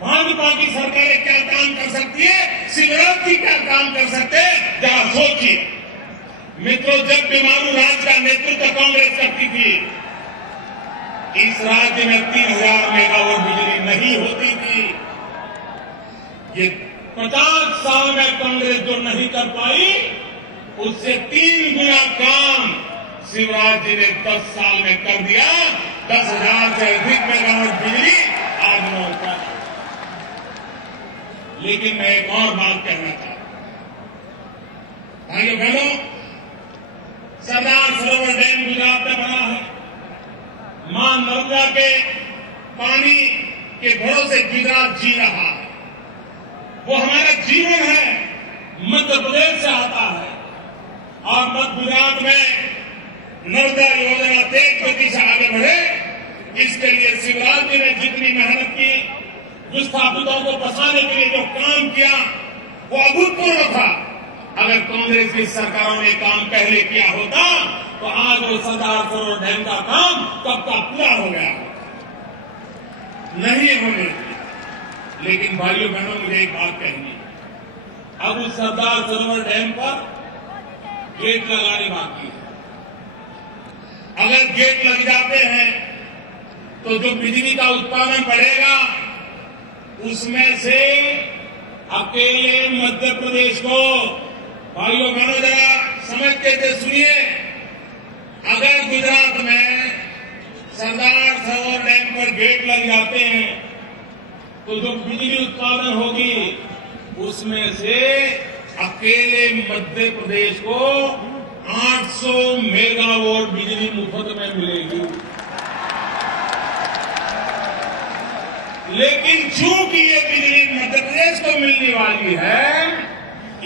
भाजपा की सरकारें क्या काम कर सकती है, शिवराज जी क्या काम कर सकते हैं, जरा सोचिए। मित्रों, जब बीमारू राज्य का नेतृत्व कांग्रेस करती थी, इस राज्य में 3000 मेगावाट बिजली नहीं होती थी। ये 50 साल में कांग्रेस जो नहीं कर पाई, उससे 3 गुना काम शिवराज जी ने 10 साल में कर दिया। 10,000 से अधिक मेगावाट बिजली आज में होता है। लेकिन मैं एक और बात कहना चाहता हूं। भाइयों बहनों, सरदार सरोवर डैम गुजरात में बना है। मां नर्मदा के पानी के भरोसे गुजरात जी रहा है। वो हमारा जीवन है, मध्य प्रदेश से आता है। और मध्य गुजरात में नर्मदा योजना तेज गति से आगे बढ़े, इसके लिए शिवराज जी ने जितनी मेहनत की, विस्थापितों को बसाने के लिए जो काम किया वो अभूतपूर्व था। अगर कांग्रेस की सरकारों ने काम पहले किया होता तो आज वो सरदार सरोवर डैम का काम कब का पूरा हो गया नहीं होने दिया। लेकिन भाइयों बहनों, मुझे एक बात कहनी है, अब उस सरदार सरोवर डैम पर गेट लगाने बाकी है। अगर गेट लग जाते हैं तो जो बिजली का उत्पादन बढ़ेगा उसमें से अकेले मध्य प्रदेश को, भाइयों बहनों जरा समझ के सुनिए, अगर गुजरात में सरदार सरोवर डैम पर गेट लग जाते हैं तो जो बिजली उत्पादन होगी उसमें से अकेले मध्य प्रदेश को 800 मेगावाट बिजली मुफ्त में मिलेगी। लेकिन चूंकि ये बिजली मध्य प्रदेश को मिलने वाली है,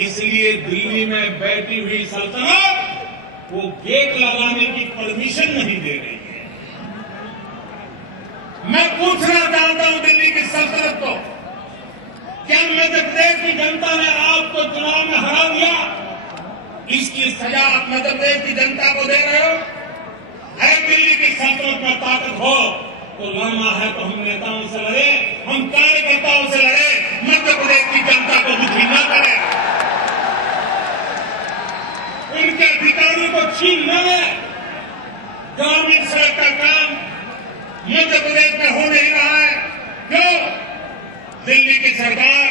इसलिए दिल्ली में बैठी हुई सल्तनत वो गेट लगाने की परमिशन नहीं दे रही है। मैं पूछना चाहता हूं दिल्ली की सल्तनत को, क्या मध्य प्रदेश की जनता ने आपको चुनाव में हरा दिया? इसकी सजा आप मध्य प्रदेश की जनता को दे रहे हो? है दिल्ली की सल्तनत में ताकत हो तो लड़ना है तो हम नेताओं से लड़े, हम कार्यकर्ताओं से लड़े, मध्य प्रदेश की जनता को दुखी न करें, उनके अधिकारों को छीन न ले। ग्रामीण सड़क का काम मध्य प्रदेश में हो नहीं रहा है। क्यों? दिल्ली की सरकार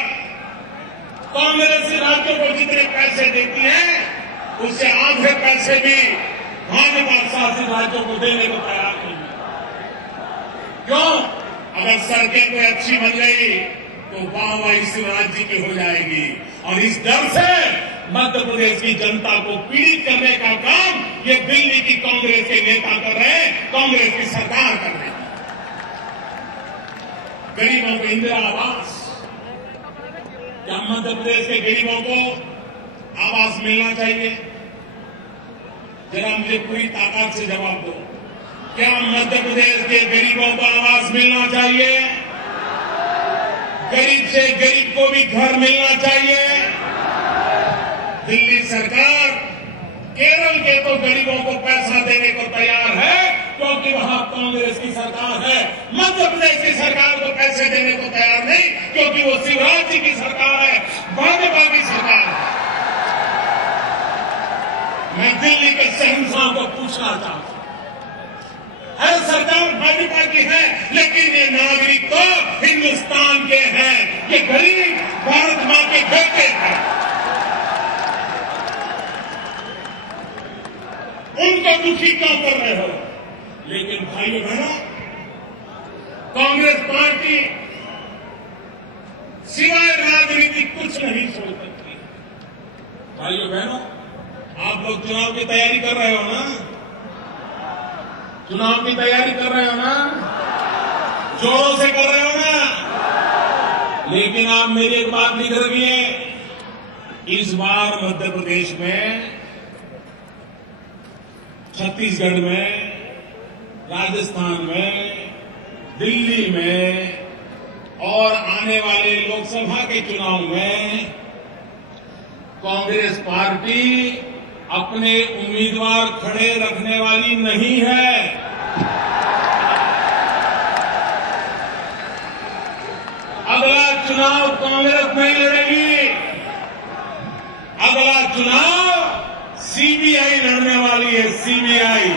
कांग्रेसी राज्यों को जितने पैसे देती है उससे आधे पैसे भी भाजपा शासित राज्यों को देने को तैयार नहीं है। क्यों? अगर सड़कें कोई अच्छी बन गई तो वाहवाही शिवराज जी की हो जाएगी, और इस डर से मध्य प्रदेश की जनता को पीड़ित करने का काम ये दिल्ली की कांग्रेस के नेता कर रहे हैं, कांग्रेस की सरकार कर रही है। गरीबों को इंदिरा आवास, क्या मध्य प्रदेश के गरीबों को आवास मिलना चाहिए? जरा मुझे पूरी ताकत से जवाब दो, क्या मध्य प्रदेश के गरीबों को आवास मिलना चाहिए? गरीब से गरीब को भी घर मिलना चाहिए। दिल्ली सरकार केरल के तो गरीबों को पैसा देने को तैयार है क्योंकि वहां कांग्रेस की सरकार है। मध्य प्रदेश की सरकार को पैसे देने को तैयार नहीं क्योंकि वो शिवराज जी की सरकार है, भाजपा की सरकार है। मैं दिल्ली के शहंशाह को पूछना चाहता हूं, हर सरकार भाजपा की है लेकिन ये नागरिक तो हिंदुस्तान के हैं, ये गरीब भारत मां के बेटे हैं, उनको दुखी क्यों कर रहे हो? लेकिन भाइयों बहनों, कांग्रेस पार्टी सिवाय राजनीति कुछ नहीं सोच सकती। भाइयों बहनों, आप लोग चुनाव की तैयारी कर रहे हो ना? चुनाव की तैयारी कर रहे हो ना? जोरों से कर रहे हो ना? लेकिन आप मेरी एक बात लिख रखिए, इस बार मध्य प्रदेश में, छत्तीसगढ़ में, राजस्थान में, दिल्ली में और आने वाले लोकसभा के चुनाव में कांग्रेस पार्टी अपने उम्मीदवार खड़े रखने वाली नहीं है। अगला चुनाव कांग्रेस नहीं लड़ेगी, अगला चुनाव सीबीआई लड़ने वाली है। सीबीआई,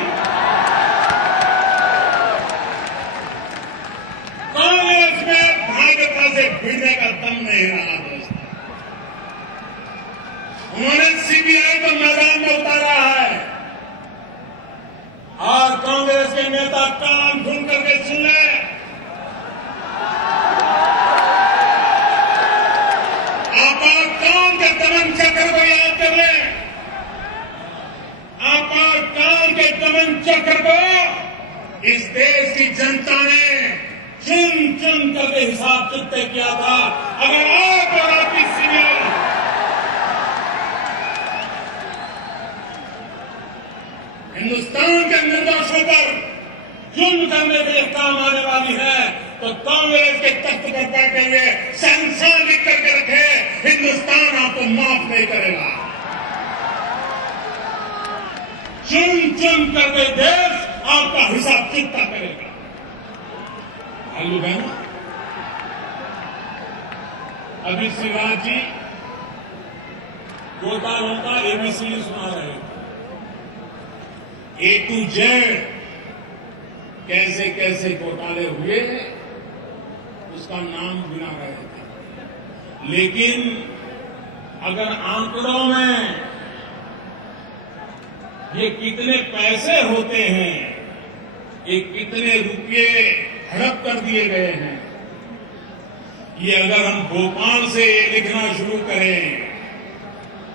कांग्रेस में भाजपा से भिड़ने का दम नहीं रहा दोस्तों। उन्होंने सीबीआई को मैदान में उतारा है और कांग्रेस के नेता कान ढूंढ करके सुन ले, आपातकाल के दमन चक्र को याद कर ले, आपातकाल के दमन चक्र को इस देश की जनता ने चुन चुन करके हिसाब चुकते किया था। अगर आप और आपकी सीबीआई हिंदुस्तान के निर्दोषों पर जुल्म करने के लिए काम आने वाली है तो कांग्रेस के तख्त पर बैठे हुए शहंशाह लिख करके रखे, हिंदुस्तान आपको माफ नहीं करेगा। चुन चुन करके देश आपका हिसाब चुकता करेगा। भाइयों बहनों, अभी शिवराज जी घोटालों का एबीसी सुना रहे थे, A to Z कैसे कैसे घोटाले हुए उसका नाम गिना रहे थे। लेकिन अगर आंकड़ों में ये कितने पैसे होते हैं, ये कितने रुपये हड़प कर दिए गए हैं, ये अगर हम भोपाल से लिखना शुरू करें,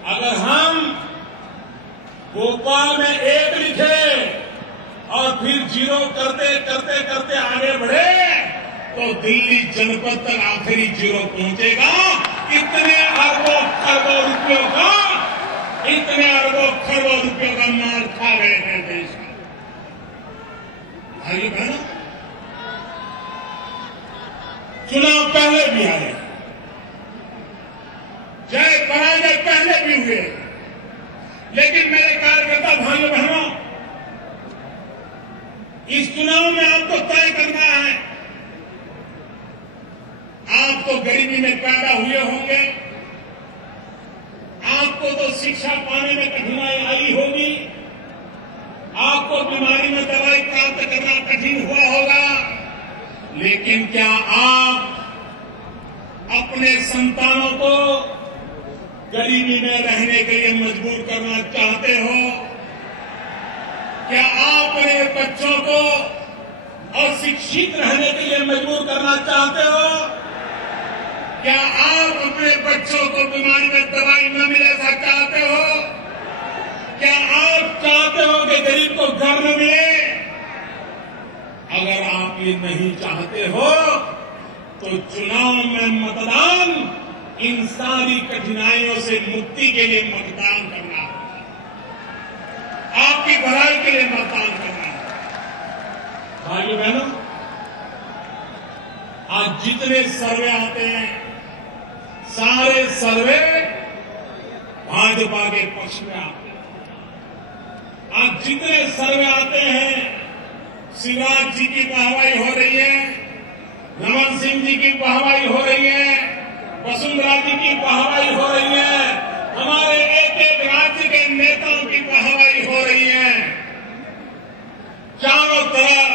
अगर हम भोपाल में 1 लिखे और फिर 0 करते करते करते आगे बढ़े तो दिल्ली जनपद तक आखिरी 0 पहुंचेगा। इतने अरबों खरबों रुपयों का, इतने अरबों खरबों रुपयों का माल खा रहे हैं देश का। भाई बहनों, चुनाव पहले भी आए, जय पराजय पहले भी हुए, लेकिन मेरे कार्यकर्ता भाइयों बहनों, इस चुनाव में आपको तय करना है। आप तो गरीबी में पैदा हुए होंगे, आपको तो शिक्षा पाने में कठिनाई आई होगी, आपको बीमारी में दवाई प्राप्त करना कठिन हुआ होगा, लेकिन क्या आप अपने संतानों को गरीबी में रहने के लिए मजबूर करना चाहते हो? क्या आप अपने बच्चों को अशिक्षित रहने के लिए मजबूर करना चाहते हो? क्या आप अपने बच्चों को बीमारी में दवाई न मिले ऐसा चाहते हो? क्या आप चाहते हो कि गरीब को घर न मिले? अगर आप ये नहीं चाहते हो तो चुनाव में मतदान इन सारी कठिनाइयों से मुक्ति के लिए मतदान करना होगा, आपकी भलाई के लिए मतदान करना होगा। भाइयों बहनों, आज जितने सर्वे आते हैं सारे सर्वे भाजपा के पक्ष में आते हैं। आज जितने सर्वे आते हैं शिवराज जी की वाहवाही हो रही है, रमन सिंह जी की वाहवाही हो रही है, वसुंधरा जी की वाहवाही हो रही है, हमारे एक एक राज्य के नेताओं की वाहवाही हो रही है। चारों तरफ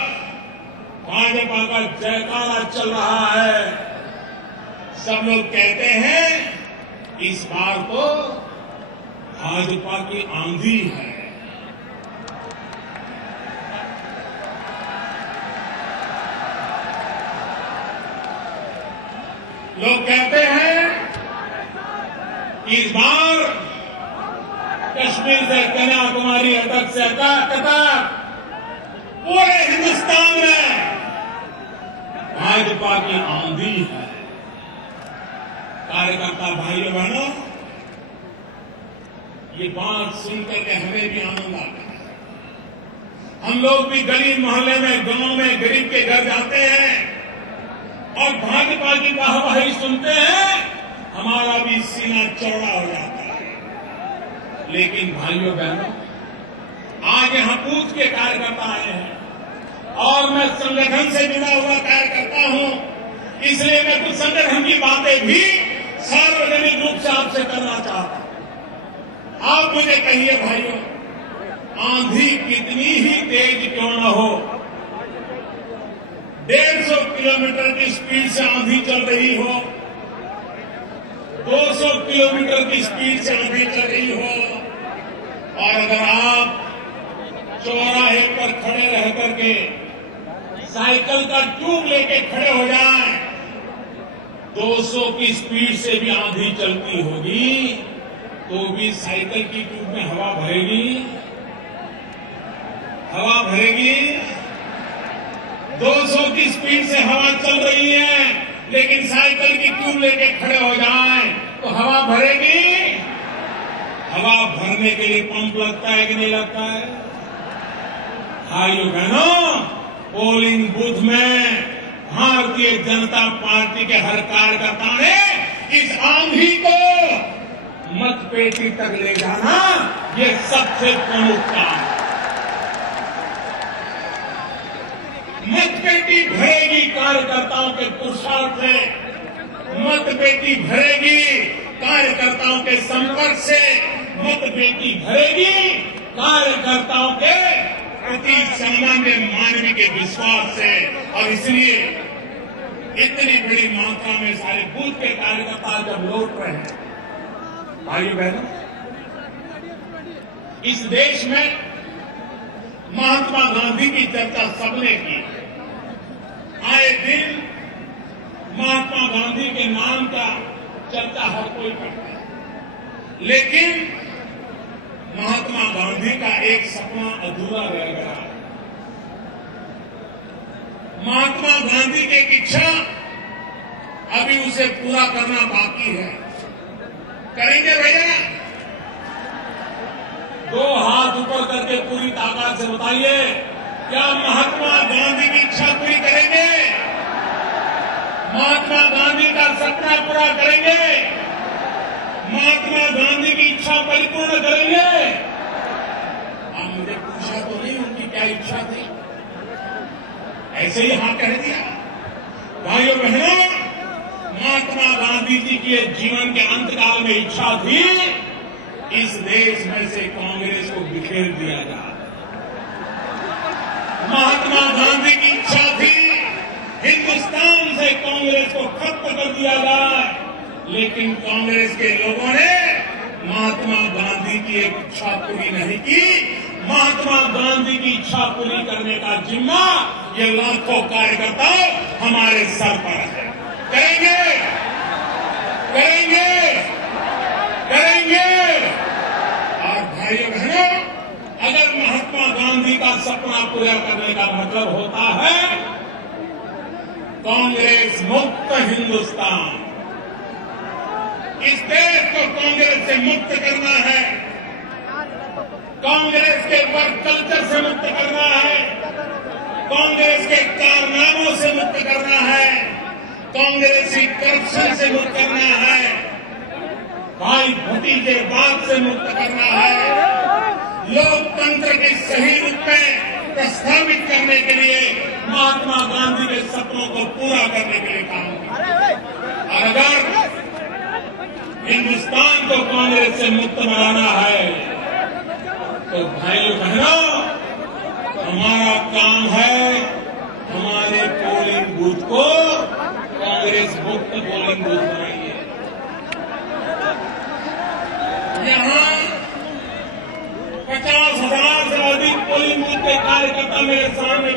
भाजपा का जयकारा चल रहा है। सब लोग कहते हैं इस बार तो भाजपा की आंधी है। लोग कहते हैं इस बार कश्मीर से कन्याकुमारी तक से कतर पूरे हिंदुस्तान में भाजपा की आंधी है। कार्यकर्ता भाइयों बहनों, ये बात सुनकर के हमें भी आनंद आता है। हम लोग भी गली मोहल्ले में, गांव में गरीब के घर जाते हैं और भाजपा की वाहवाही सुनते हैं, हमारा भी सीना चौड़ा हो जाता है। लेकिन भाइयों बहनों, आज यहां पूछ के कार्यकर्ता आए हैं और मैं संगठन से जुड़ा हुआ कार्यकर्ता हूं, इसलिए मैं कुछ संगठन की बातें भी सार्वजनिक रूप से आपसे करना चाहता हूं। आप मुझे कहिए भाइयों, आंधी कितनी ही तेज क्यों न हो, 150 किलोमीटर की स्पीड से आंधी चल रही हो, 200 किलोमीटर की स्पीड से आंधी चल रही हो, और अगर आप चौराहे पर खड़े रह करके साइकिल का ट्यूब लेके खड़े हो जाएं, 200 की स्पीड से भी आंधी चलती होगी तो भी साइकिल की ट्यूब में हवा भरेगी? हवा भरेगी? 200 की स्पीड से हवा चल रही है लेकिन साइकिल की ट्यूब लेके खड़े हो जाएं तो हवा भरेगी? हवा भरने के लिए पंप लगता है कि नहीं लगता है? भाइयों बहनों, पोलिंग बूथ में भारतीय जनता पार्टी के हर कार्यकर्ता ने इस आंधी को मतपेटी तक ले जाना, ये सबसे प्रमुख काम है। मतपेटी भरेगी कार्यकर्ताओं के पुरुषार्थ से, मतपेटी भरेगी कार्यकर्ताओं के संपर्क से, मतपेटी भरेगी कार्यकर्ताओं के प्रति सामान्य मानवीय के विश्वास से। और इसलिए इतनी बड़ी मात्रा में सारे बूथ के कार्यकर्ता जब लौट रहे हैं, भाइयों बहनों, इस देश में महात्मा गांधी की चर्चा सबने की। आए दिन महात्मा गांधी के नाम का चर्चा हर कोई करता है, लेकिन महात्मा गांधी का एक सपना अधूरा रह गया है। महात्मा गांधी की एक इच्छा अभी उसे पूरा करना बाकी है। करेंगे भैया? दो हाथ ऊपर करके पूरी ताकत से बताइए, क्या महात्मा गांधी की इच्छा पूरी करेंगे? महात्मा गांधी का सपना पूरा करेंगे? महात्मा गांधी की इच्छा परिपूर्ण करेंगे? आप मुझे पूछा तो नहीं उनकी क्या इच्छा थी, ऐसे ही हाँ कह दिया। भाइयों बहनों, महात्मा गांधी जी की जीवन के अंतकाल में इच्छा थी इस देश में से कांग्रेस को बिखेर दिया जाए। महात्मा गांधी की इच्छा थी हिंदुस्तान से कांग्रेस को खत्म कर दिया जाए, लेकिन कांग्रेस के लोगों ने महात्मा गांधी की एक इच्छा पूरी नहीं की। महात्मा गांधी की इच्छा पूरी करने का जिम्मा ये लाखों कार्यकर्ता हमारे सर पर है। करेंगे, करेंगे, करेंगे। और भाइयों बहनों, अगर महात्मा गांधी का सपना पूरा करने का मतलब होता है कांग्रेस मुक्त हिंदुस्तान, इस देश को कांग्रेस से मुक्त करना है, कांग्रेस के वर्क कल्चर से मुक्त करना है, कांग्रेस के कारनामों से मुक्त करना है, कांग्रेसी करप्शन से मुक्त करना है, भाई भतीजेवाद से मुक्त करना है, लोकतंत्र के सही रूप में प्रस्तावित करने के लिए महात्मा गांधी के सपनों को पूरा करने के लिए काम किया। और अगर हिंदुस्तान को कांग्रेस से मुक्त बनाना है तो भाइयों बहनों, हमारा काम है हमारे पोलिंग बूथ को कांग्रेस मुक्त पोलिंग बूथ बनाइए। यहाँ 50,000 से अधिक पोलिंग बूथ के कार्यकर्ता मेरे सामने